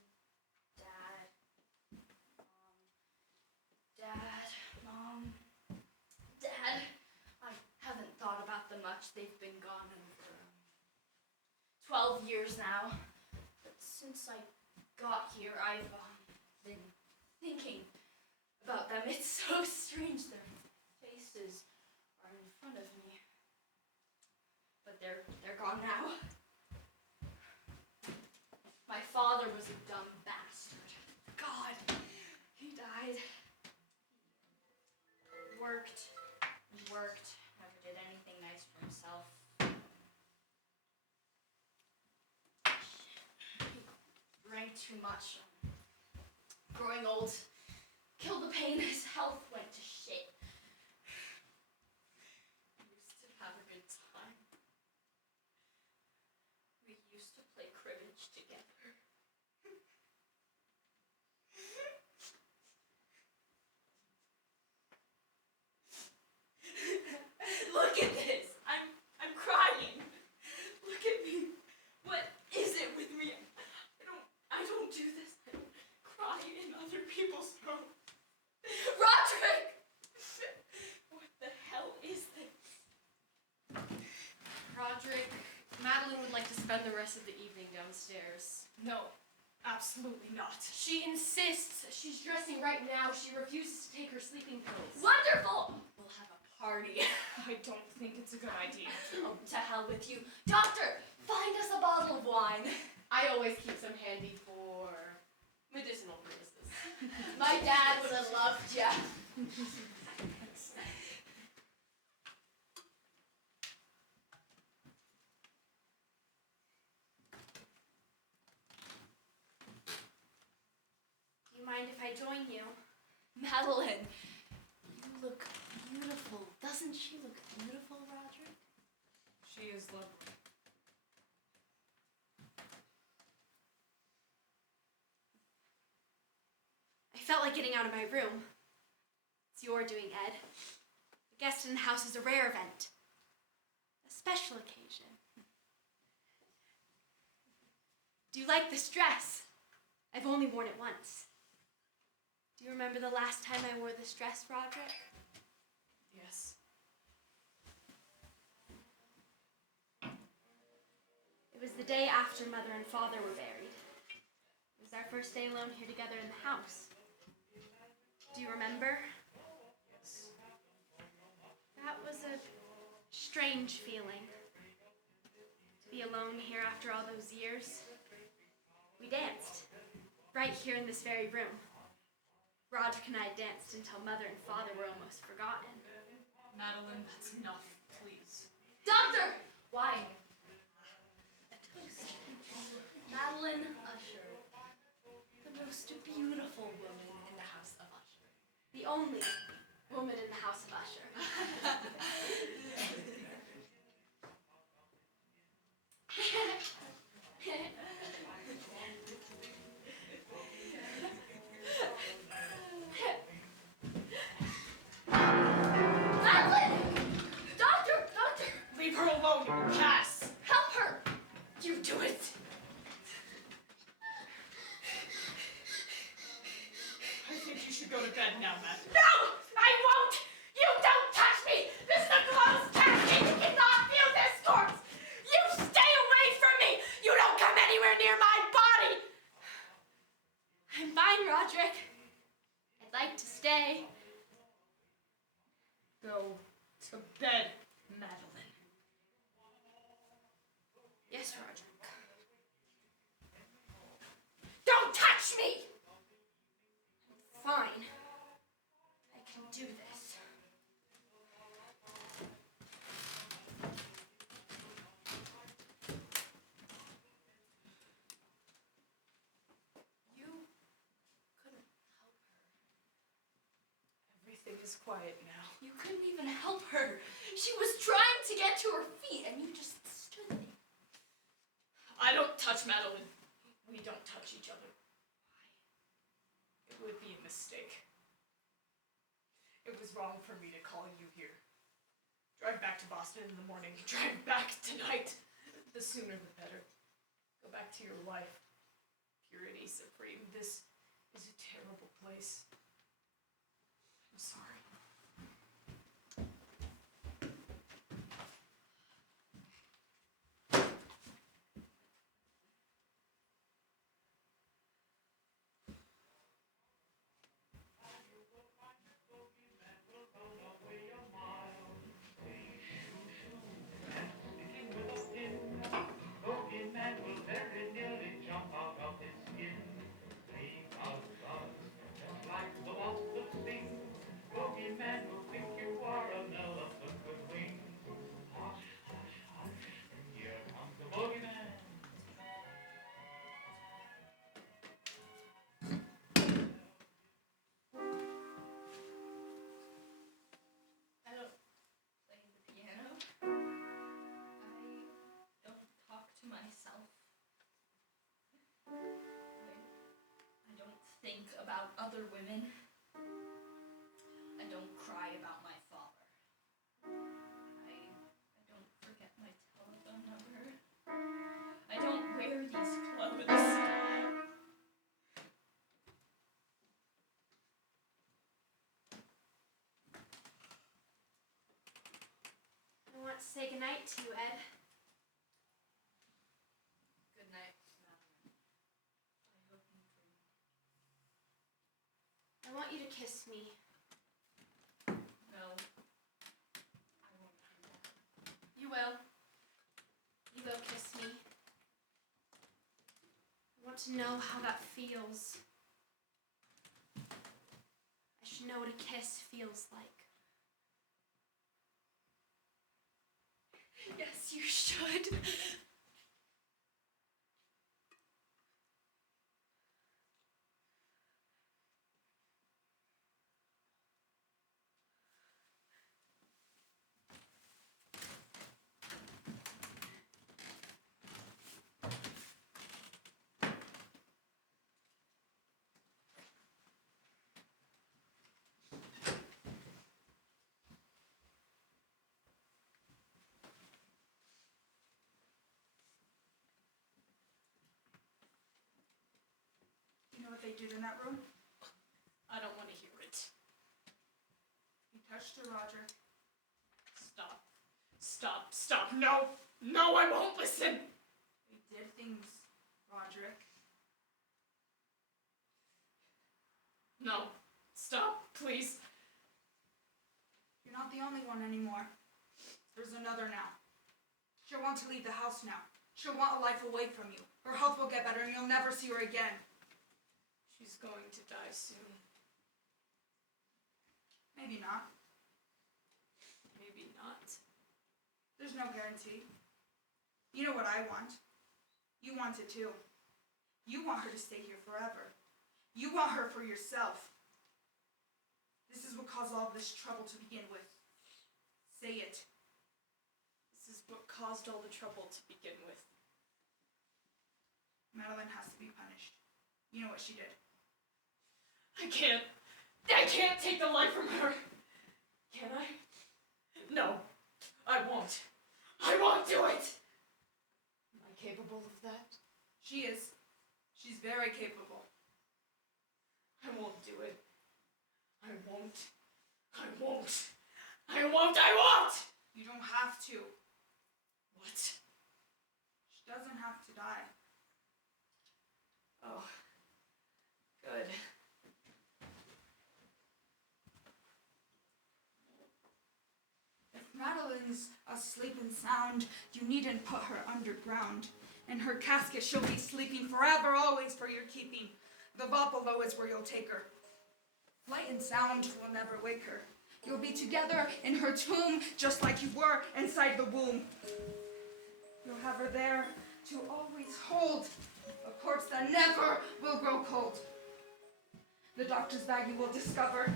Dad, Mom, Dad. I haven't thought about them much. They've been gone for 12 years now. But since I got here, I've been thinking about them. It's so strange. Their faces are in front of me. But they're gone now. My father was a dumb bastard. God, he died. He worked, never did anything nice for himself. He drank too much. Growing old killed the pain. His health went to shit. We used to have a good time. We used to play cribbage together. Look at this! I'm crying. Look at me. What is it with me? I don't do this. I don't cry in other people's homes. Roderick! What the hell is this? Roderick, Madeline would like to spend the rest of the evening downstairs. No, absolutely not. She insists. She's dressing right now. She refuses to take her sleeping pills. Wonderful! We'll have a party. I don't think it's a good idea. Oh, to hell with you. Doctor, find us a bottle of wine. I always keep some handy for medicinal purposes. My dad would have loved ya. Do you mind if I join you? Madeline, you look beautiful. Doesn't she look beautiful, Roderick? She is lovely. I felt like getting out of my room. It's your doing, Ed. A guest in the house is a rare event. A special occasion. Do you like this dress? I've only worn it once. Do you remember the last time I wore this dress, Roderick? Yes. It was the day after Mother and Father were buried. It was our first day alone here together in the house. Do you remember? Yes. That was a strange feeling. To be alone here after all those years. We danced. Right here in this very room. Roderick and I danced until Mother and Father were almost forgotten. Madeline, that's enough, please. Doctor! Why? A toast. Madeline Usher. The most beautiful woman in the House of Usher. The only woman in the House of Usher. Madeline! Doctor! Doctor! Leave her alone, you pass! Help her! to bed now, Matt. No! I won't! You don't touch me! This is a closed casket! You cannot view this corpse! You stay away from me! You don't come anywhere near my body! I'm fine, Roderick. I'd like to stay. Go to bed, Madeline. Yes, Roderick. Don't touch me! Fine. I can do this. You couldn't help her. Everything is quiet now. You couldn't even help her. She was trying to get to her feet and you just stood there. I don't touch Madeline. We don't touch each other. Why? It would be a mistake. It was wrong for me to call you here. Drive back to Boston in the morning. Drive back tonight. The sooner the better. Go back to your life. Purity supreme. This is a terrible place. I'm sorry. I don't play the piano. I don't talk to myself. I don't think about other women. I don't cry about my father. I don't forget my telephone number. I don't wear these clothes. I want to say goodnight to you, Ed. Good night, Madeline. I hope you dream. I want you to kiss me. No. I won't do that. You will. You will kiss me. I want to know how that feels. I should know what a kiss feels like. Yes, you should. You know what they did in that room? I don't want to hear it. He touched her, Roger. Stop. Stop. Stop. No. No, I won't listen. They did things, Roderick. No. Stop, please. You're not the only one anymore. There's another now. She'll want to leave the house now. She'll want a life away from you. Her health will get better and you'll never see her again. She's going to die soon. Maybe not. Maybe not. There's no guarantee. You know what I want. You want it too. You want her to stay here forever. You want her for yourself. This is what caused all this trouble to begin with. Say it. This is what caused all the trouble to begin with. Madeline has to be punished. You know what she did. I can't take the life from her. Can I? No, I won't. I won't do it. Am I capable of that? She is. She's very capable. I won't do it. won't. I won't, I won't! You don't have to. What? She doesn't have to die. Oh. Good. If Madeline's asleep and sound, you needn't put her underground. In her casket she'll be sleeping forever, always for your keeping. The vault below is where you'll take her. Light and sound will never wake her. You'll be together in her tomb, just like you were inside the womb. You'll have her there to always hold, a corpse that never will grow cold. The doctor's bag you will discover,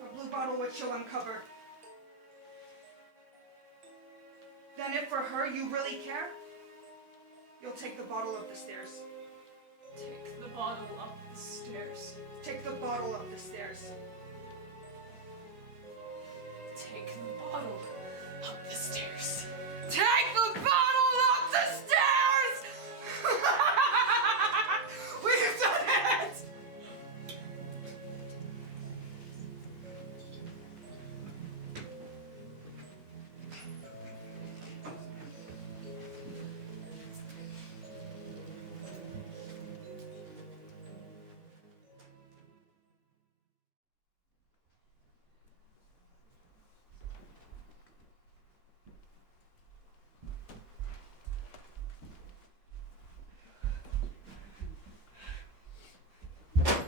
a blue bottle which you'll uncover. Then if for her you really care, you'll take the bottle up the stairs. Take the bottle up the stairs. Take the bottle up the stairs. Take the bottle up the stairs. Take the bottle up the stairs! We've done it!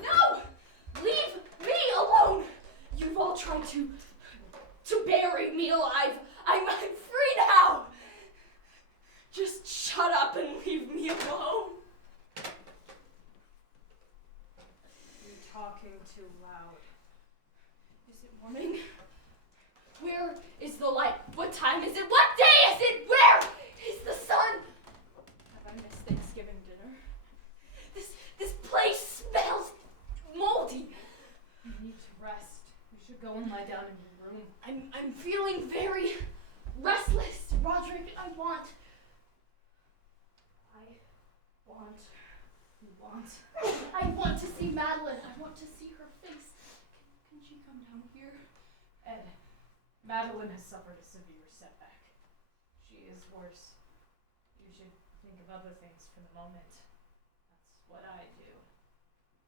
No! Leave me alone! You've all tried to bury me alive. I'm free now. Just shut up and leave me alone. You're talking too loud. Is it morning? Where is the light? What time is it? What day is it? Where is the sun? Have I missed Thanksgiving dinner? This place smells moldy. You need to rest. You should go and lie down in your room. I'm feeling very restless, Roderick. I want. I want to see Madeline. I want to see her face. Can she come down here? Ed, Madeline has suffered a severe setback. She is worse. You should think of other things for the moment. That's what I do.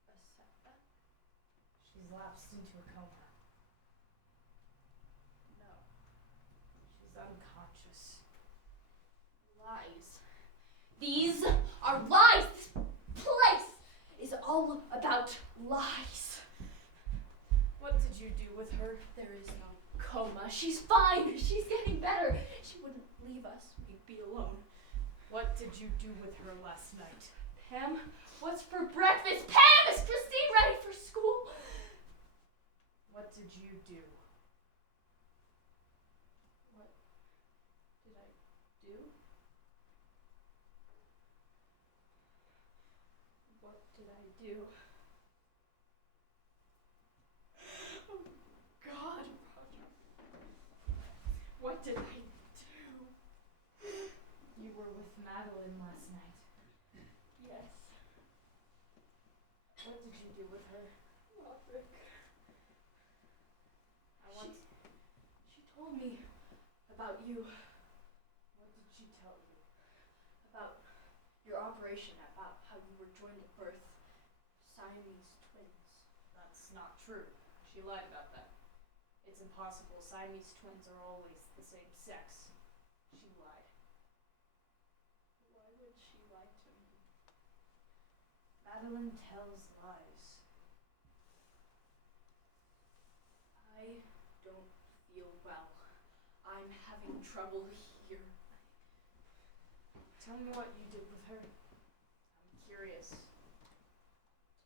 A setback? She's lapsed into a coma. No. She's unconscious. Lies. These are lies. This place is all about lies. What did you do with her? There is no coma. She's fine. She's getting better. She wouldn't leave us. We'd be alone. What did you do with her last night? Pam, what's for breakfast? Pam, is Christine ready for school? What did you do? What did I do? What did I do? Oh, God, Roger. What did I do? You were with Madeline last night. Yes, What did you do with her? Roderick. I want. She told me about you, What did she tell you? about your operation, about how you were joined at birth, Siamese twins. That's not true. She lied about that. It's impossible. Siamese twins are always the same sex. She lied. Why would she lie to me? Madeline tells lies. I don't feel well. I'm having trouble here. Tell me what you did with her. I'm curious.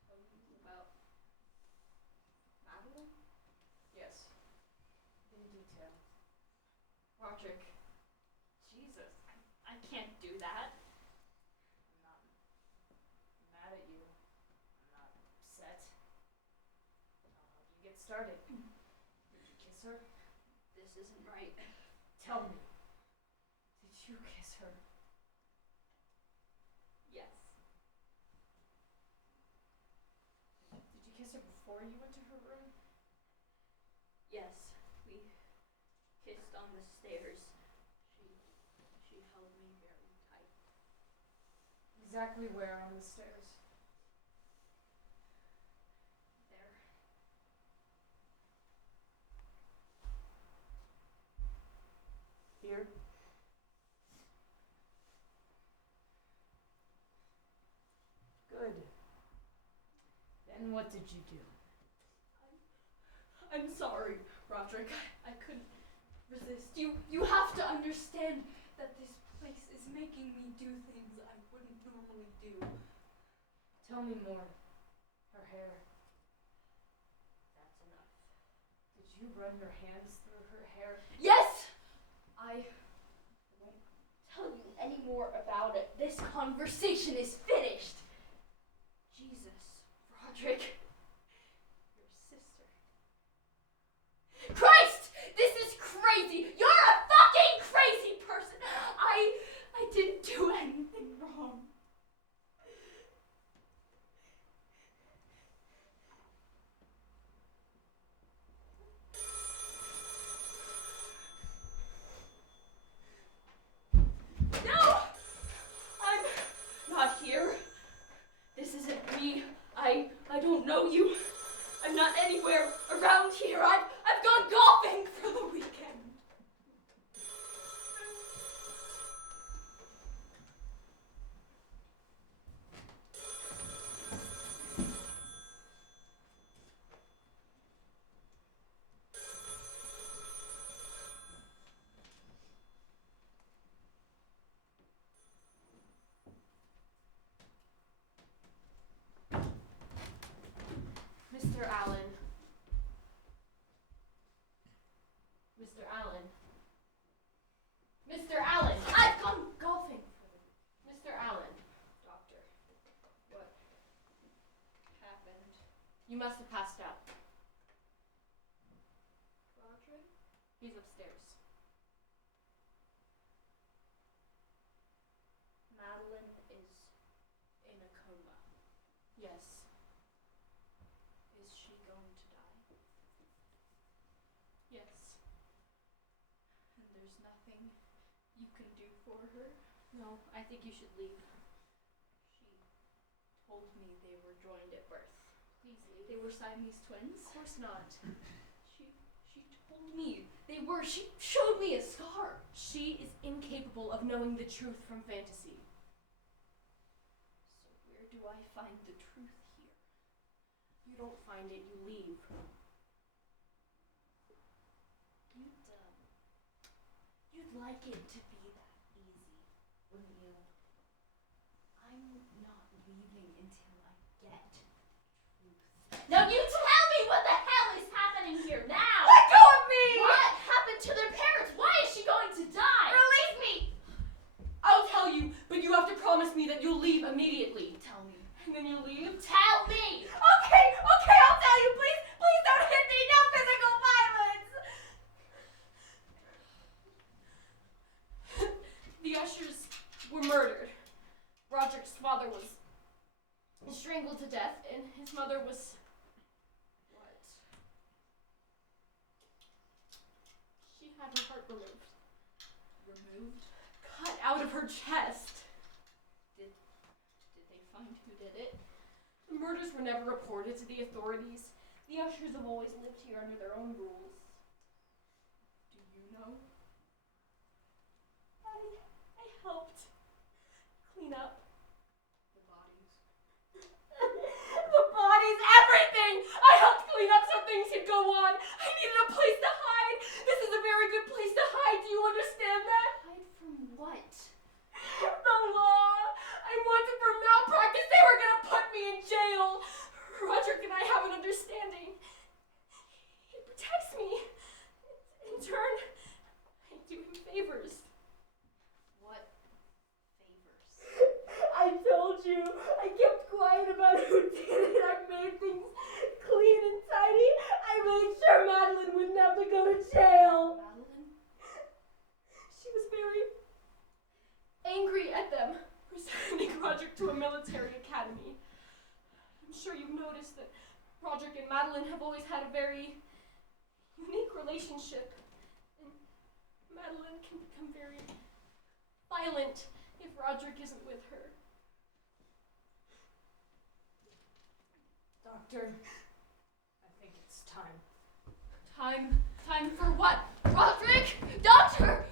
Tell me about Madeline? Yes. In detail. Roderick. Jesus, I can't do that. I'm not mad at you. I'm not upset. I'll help you get started. Did you kiss her? This isn't right. Tell me. Did you kiss her? Yes. Did you kiss her before you went to her room? Yes. kissed on the stairs. She held me very tight. Exactly where on the stairs? There. Here? Good. Then what did you do? I'm sorry, Roderick. I couldn't resist. You have to understand that this place is making me do things I wouldn't normally do. Tell me more. Her hair. That's enough. Did you run your hands through her hair? Yes! I won't tell you any more about it. This conversation is finished. Jesus, Roderick. Your sister. Christ! This is crazy! You're a fucking crazy person! I didn't do anything wrong. No! I'm not here. This isn't me. I don't know you. I'm not anywhere around here. I've gone golfing for the weekend. Mr. Allen. Mr. Allen. Mr. Allen! I've gone golfing for the Mr. Allen. Doctor. What happened? You must have passed out. Roderick? He's upstairs. Madeline is in a coma. Yes. Is she going to die? Yes. And there's nothing you can do for her? No, I think you should leave. She told me they were joined at birth. Please leave. They were Siamese twins? Of course not. She told me they were. She showed me a scar. She is incapable of knowing the truth from fantasy. So where do I find the truth here? You don't find it, you leave. You'd like it to be that easy, wouldn't you? I'm not leaving until I get truth. Now you tell me what the hell is happening here now! Let go of me! What happened to their parents? Why is she going to die? Release me! I'll tell you, but you have to promise me that you'll leave immediately. Tell me. And then you leave? Tell me! Okay, I'll tell you. Please don't hit me. No physical violence. The Ushers were murdered. Roderick's father was strangled to death, and his mother was... what? She had her heart removed. Removed? Cut out of her chest. Did they find who did it? The murders were never reported to the authorities. The Ushers have always lived here under their own rules. Do you know? I helped clean up the bodies. The bodies, everything! I helped clean up so things could go on. I needed a place to hide. This is a very good place to hide. Do you understand that? Hide from what? The law. I wanted for malpractice. They were gonna put me in jail. Roderick and I have an understanding. He protects me. In turn, I do him favors. What favors? I told you. I kept quiet about who did it. I made things clean and tidy. I made sure Madeline wouldn't have to go to jail. Madeline? She was very angry at them for sending Roderick to a military academy. I'm sure you've noticed that Roderick and Madeline have always had a very unique relationship. And Madeline can become very violent if Roderick isn't with her. Doctor, I think it's time. Time for what? Roderick? Doctor!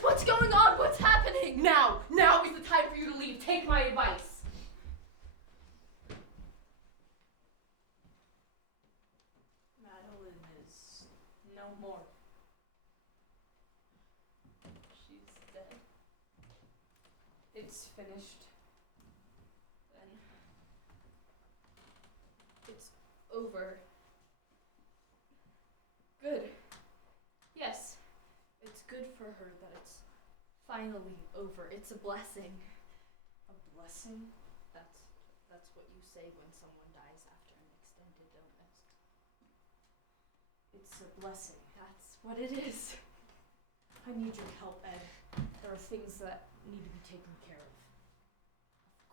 What's going on? What's happening? Now is the time for you to leave. Take my advice. Madeline is no more. She's dead. It's finished. Then it's over. Good. Yes, it's good for her that it's finally over. It's a blessing. A blessing? That's what you say when someone dies after an extended illness. It's a blessing. That's what it is. I need your help, Ed. There are things that need to be taken care of.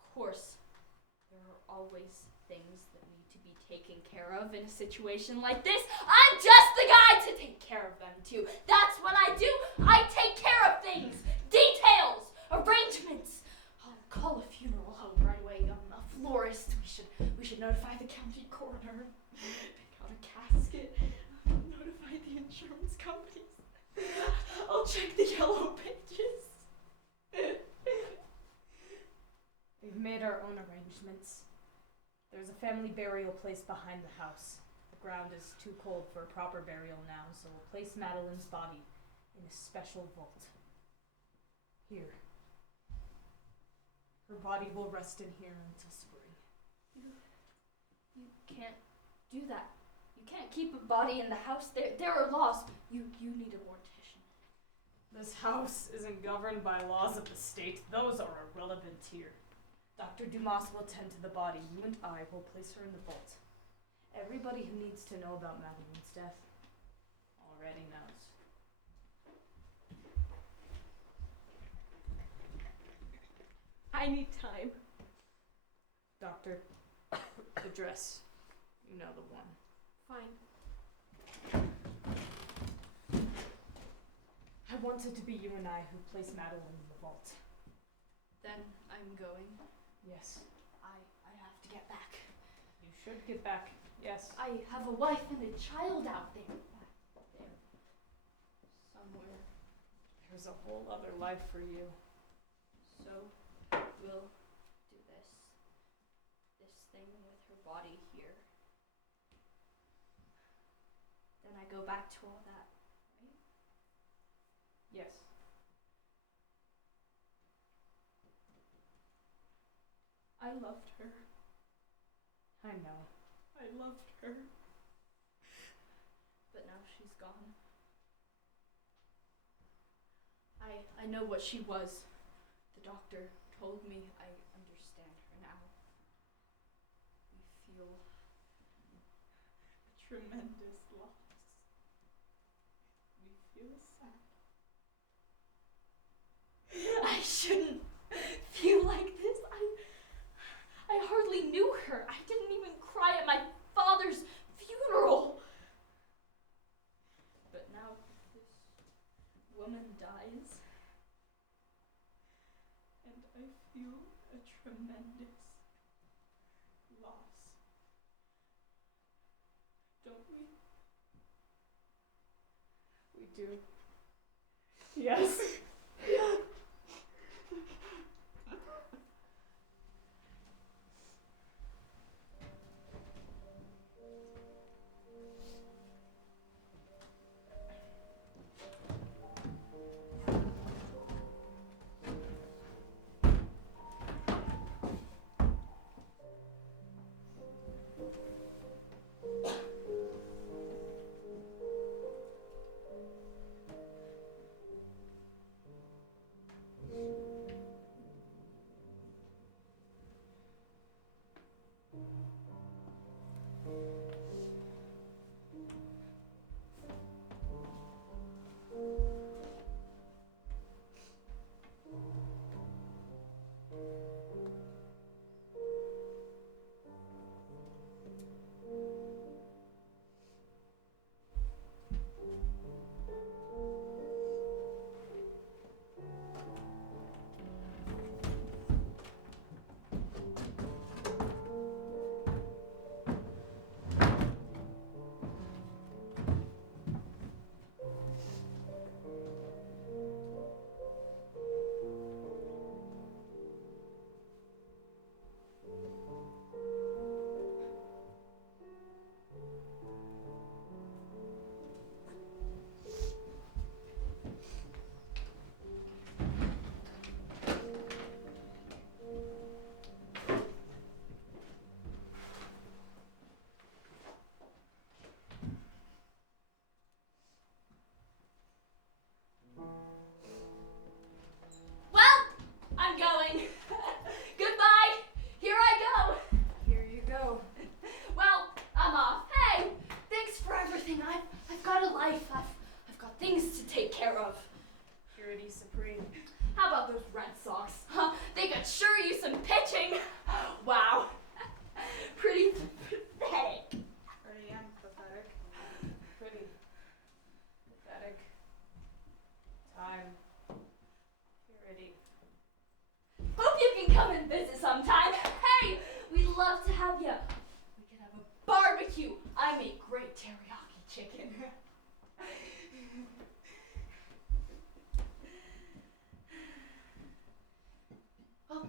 Of course, there are always things that need to be taken care of in a situation like this. I'm just the guy to take care of them too. That's what I do. I take care of things, details, arrangements. I'll call a funeral home right away. A florist. We should notify the county coroner. Pick out a casket. Notify the insurance companies. I'll check the yellow pages. We've made our own arrangements. There's a family burial place behind the house. The ground is too cold for a proper burial now, so we'll place Madeline's body in a special vault. Here. Her body will rest in here until spring. You can't do that. You can't keep a body in the house. There are laws. You need a mortician. This house isn't governed by laws of the state. Those are irrelevant here. Dr. Dumas will tend to the body. You and I will place her in the vault. Everybody who needs to know about Madeline's death already knows. I need time. Doctor, the dress. You know the one. Fine. I wanted to be you and I who place Madeline in the vault. Then I'm going. Yes. I have to get back. You should get back. Yes. I have a wife and a child out there. Back there. Somewhere. There's a whole other life for you. So we'll do this thing with her body here. Then I go back to all that, right? Yes. I loved her. I know. I loved her. But now she's gone. I know what she was. The doctor told me. I understand her now. We feel a tremendous loss. We feel sad. I shouldn't feel like this. I hardly knew her. I didn't even cry at my father's funeral. But now this woman dies. And I feel a tremendous loss. Don't we? We do. Yes. Red Sox, huh? They could sure use some pitching. Wow. Pretty pathetic. Pretty empathetic. Pretty pathetic. Time. Purity. Hope you can come and visit sometime. Hey, we'd love to have you. We could have a barbecue. I make great teriyaki chicken. Up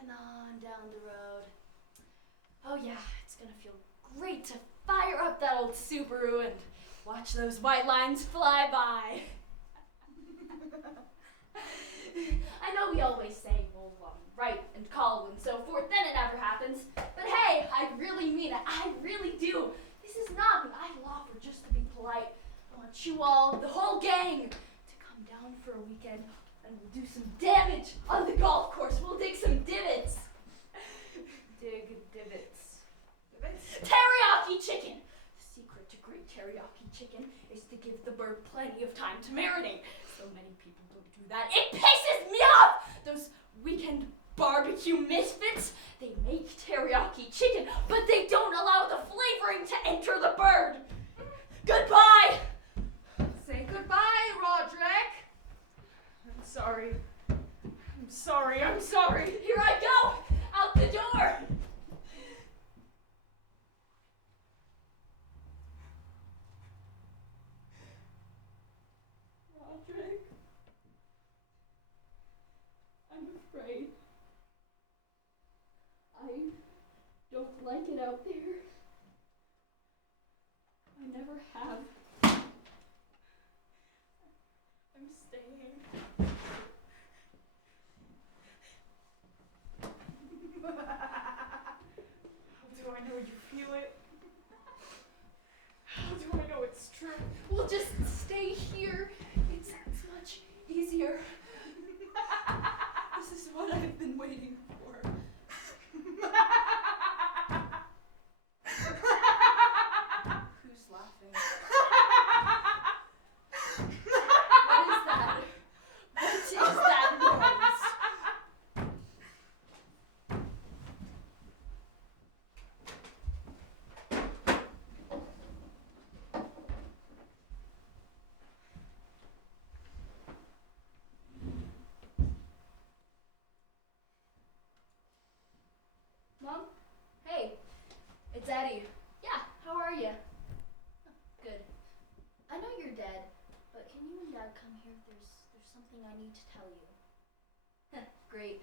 and on down the road. Oh yeah, it's gonna feel great to fire up that old Subaru and watch those white lines fly by. I know we always say we'll write and call and so forth, then it never happens. But hey, I really mean it. I really do. This is not an idle offer just to be polite. I want you all, the whole gang, to come down for a weekend and we'll do some damage on the golf course. We'll dig some divots. Dig divots. Teriyaki chicken! The secret to great teriyaki chicken is to give the bird plenty of time to marinate. So many people don't do that. It pisses me off! Those weekend barbecue misfits, they make teriyaki chicken, but they don't allow the flavoring to enter the bird. Goodbye! Say goodbye, Roderick. I'm sorry. I'm sorry. I'm sorry. Here I go! Out the door! Roderick, I'm afraid. I don't like it out there. I never have. I'm staying. How do I know you feel it? How do I know it's true? We'll just stay here. It's much easier. This is what I've been waiting for. Who's laughing? What is that? What is that noise? Mom? Hey, it's Eddie. Yeah, how are you? Good. I know you're dead, but can you and Dad come here? There's something I need to tell you. Great.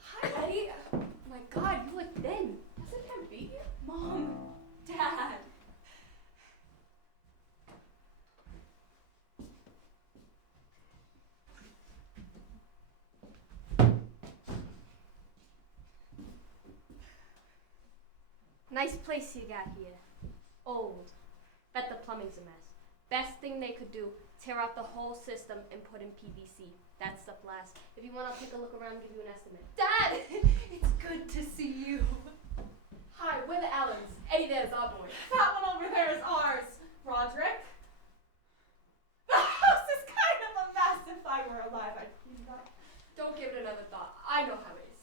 Hi, Eddie. Oh my God, you look thin. Hasn't Dad beat you? Mom, Dad. Nice place you got here. Old. Bet the plumbing's a mess. Best thing they could do, tear out the whole system and put in PVC. That stuff lasts. If you want, I'll take a look around and give you an estimate. Dad, it's good to see you. Hi, we're the Allens. Eddie there's our boy. That one over there is ours, Roderick. The house is kind of a mess. If I were alive, I'd clean it up. Don't give it another thought. I know how it is.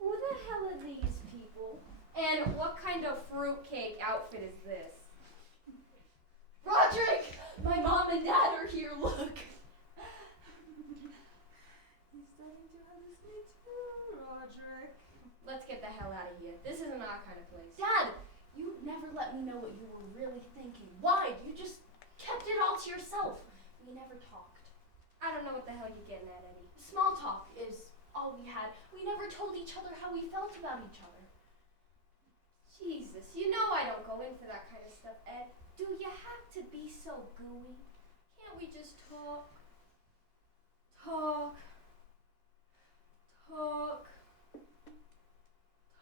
Who the hell are these people? And what kind of fruitcake outfit is this? Roderick, my mom and Dad are here. Look. He's starting to hallucinate too, Roderick. Let's get the hell out of here. This isn't our kind of place. Dad, you never let me know what you were really thinking. Why? You just kept it all to yourself. We never talked. I don't know what the hell you're getting at, Eddie. Small talk is all we had. We never told each other how we felt about each other. Jesus, you know I don't go in for that kind of stuff, Ed. Do you have to be so gooey? Can't we just talk? Talk. Talk.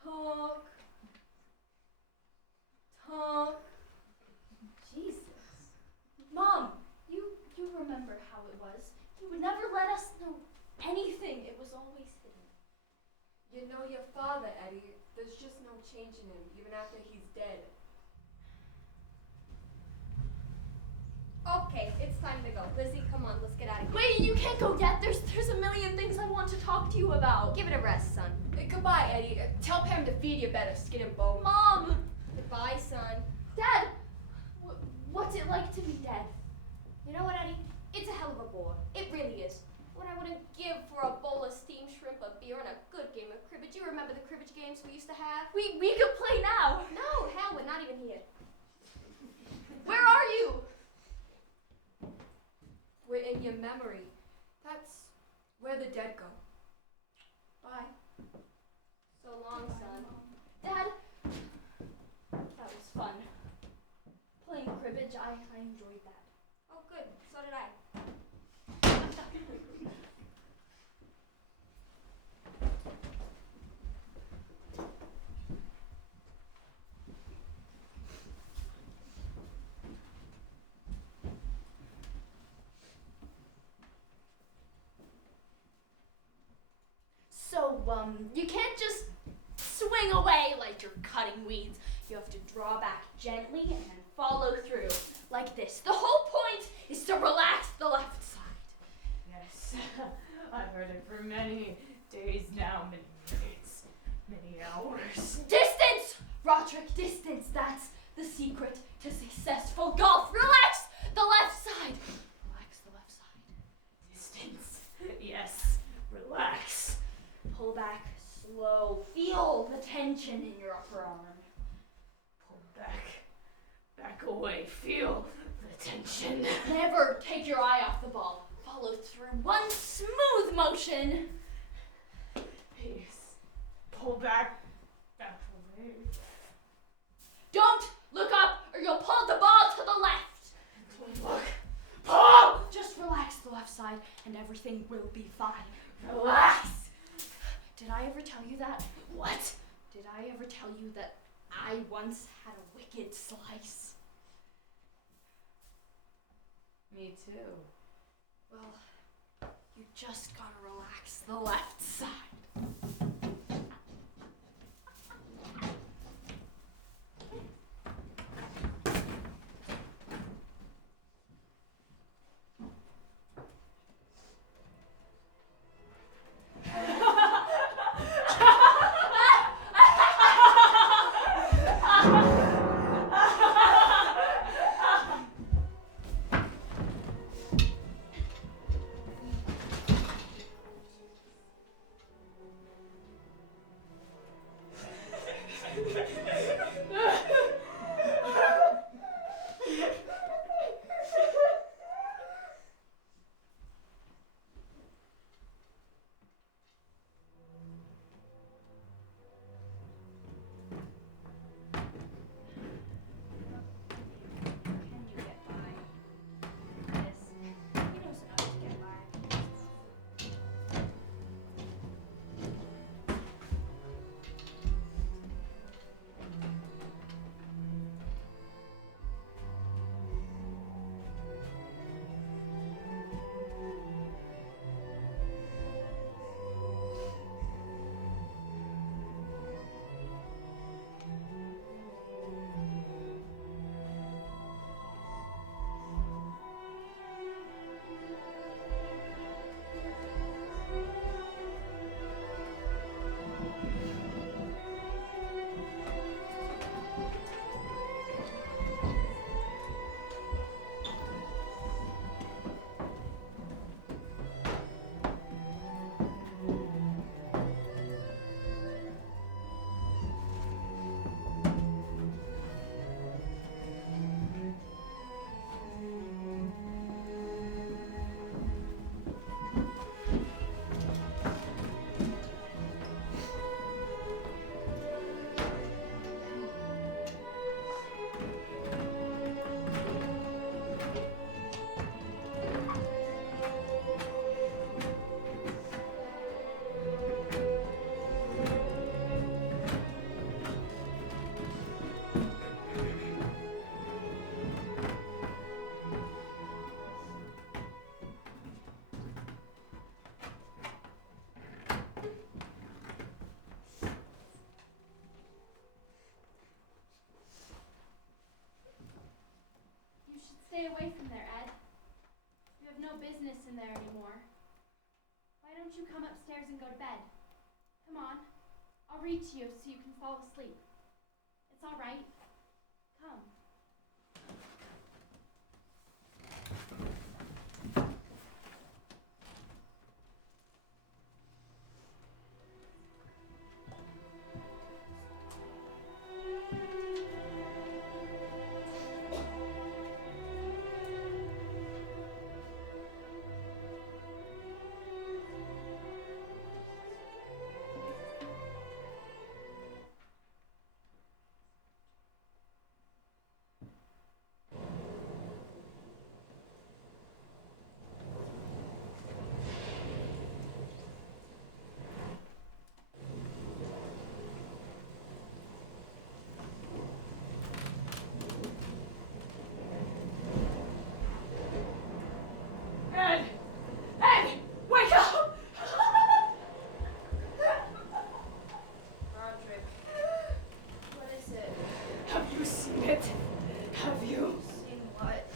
Talk. Talk. Jesus. Mom, you remember how it was. He would never let us know anything. It was always hidden. You know your father, Eddie. There's just no changing him, even after he's dead. on, let's get out of here. Wait, you can't go yet. There's a million things I want to talk to you about. Give it a rest, son. Goodbye, Eddie. Tell Pam to feed you better, skin and bone. Mom! Goodbye, son. Dad! What's it like to be dead? You know what, Eddie? It's a hell of a bore. It really is. What I wouldn't give for a bowl of steamed shrimp, a beer, and a good game of cribbage. You remember the cribbage games we used to have? We could play now. No, hell, we're not even here. Where are you? We're in your memory. That's where the dead go. Bye. So long, son. Dad? That was fun. Playing cribbage, I enjoyed that. Oh, good. So did I. So, you can't just swing away like you're cutting weeds. You have to draw back gently and then follow through like this. The whole point is to relax the left side. Yes, I've heard it for many days now, many minutes, many hours. Distance! Roderick, distance. That's the secret to successful golf. Relax the left side. Relax the left side. Distance. Yes, relax. Pull back slow. Feel the tension in your upper arm. Pull back. Back away. Feel the tension. Never take your eye off the ball. Follow through one smooth motion. Peace. Pull back. Back away. Don't look up or you'll pull the ball to the left. Don't look. Pull! Just relax the left side and everything will be fine. Relax. Did I ever tell you that? What? Did I ever tell you that I once had a wicked slice? Me too. Well, you just gotta relax the left side. Stay away from there, Ed. You have no no business in there anymore. Why don't you come upstairs and go to bed? Come on. I'll read to you so you can fall asleep. It's all right. Come. Ed! Ed! Wake up! Roderick, what is it? Have you seen it? Have you? Seen what?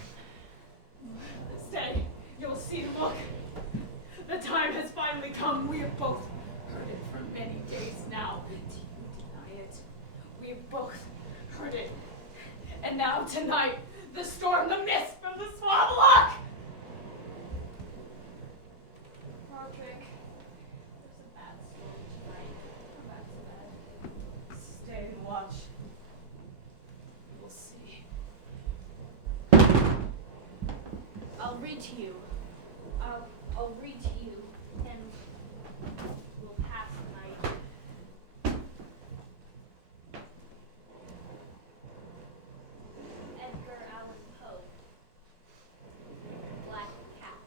Stay. You'll see. Look. The time has finally come. We have both heard it for many days now. Do you deny it? We have both heard it. And now tonight, the storm, the mist from the swamp, look! Roderick, there's a bad storm tonight. Come back to bed. Stay and watch. We'll see. I'll read to you. I'll read to you, and we'll pass the night. Edgar Allan Poe. Black Cat.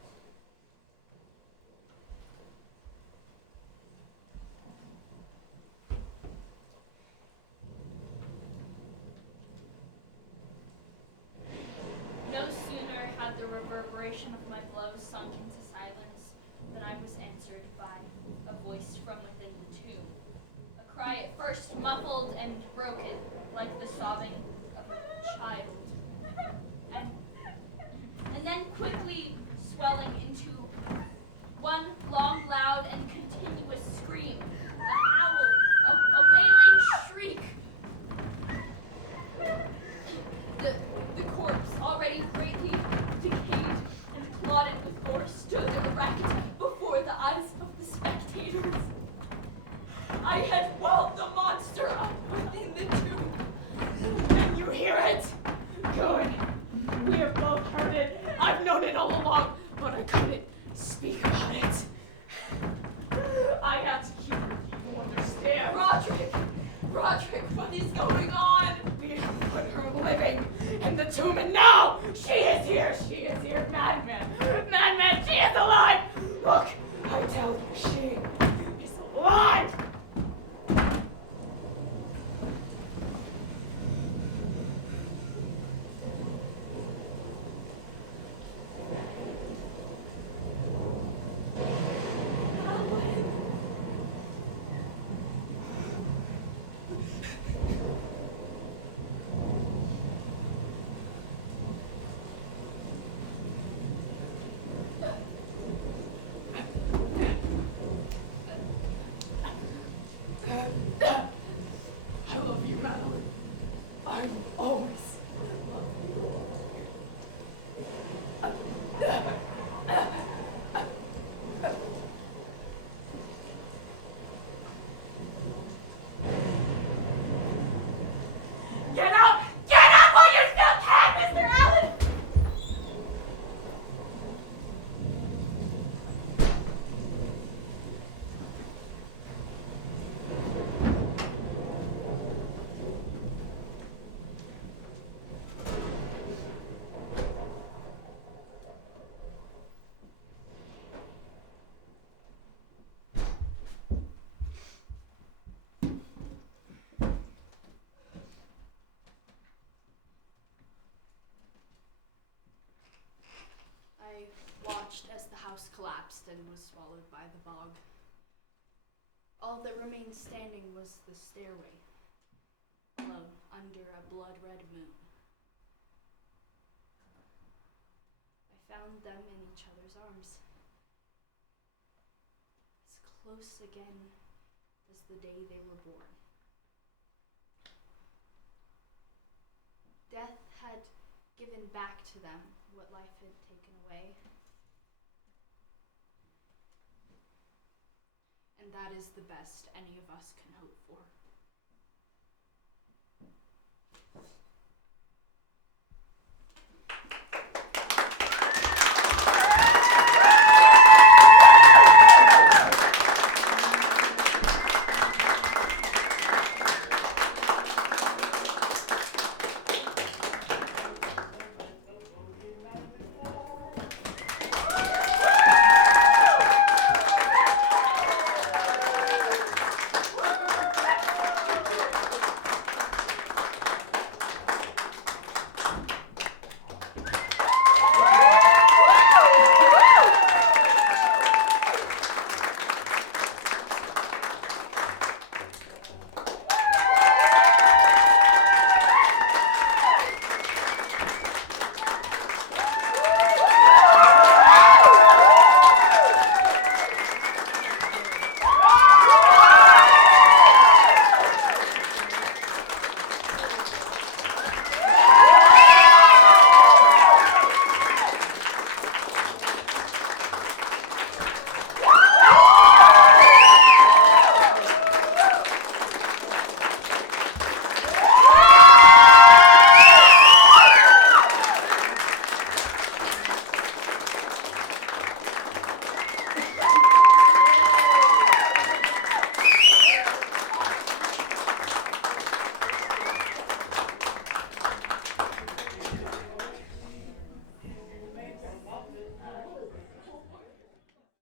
No sooner had the reverberation of my blows sunk into silence than I was answered by a voice from within the tomb. A cry at first muffled and broken, like the sobbing of a child. And then quickly swelling into one long, loud, and continuous scream, a howl, a wailing shriek. The corpse, already greatly decayed and clotted with gore, stood erect before the eyes of the spectators. I had walled the monster up within the tomb. Can you hear it? Good. We have both heard it. I've known it all along, but I couldn't speak about it. I had to keep it. You understand? Roderick, what is going on? We have put her living in the tomb, and now she is here. She is here, madman. Madman, she is alive. Look, I tell you, she is alive. I love you, Madeline. I will always love you. Get up! Get up while you still can, Mr. Allen! I watched as the house collapsed and was swallowed by the bog. All that remained standing was the stairway, alone under a blood-red moon. I found found them in each other's arms. As close again as the day they were born. Death had given back to them what life had taken away. And that is the best any of us can hope for.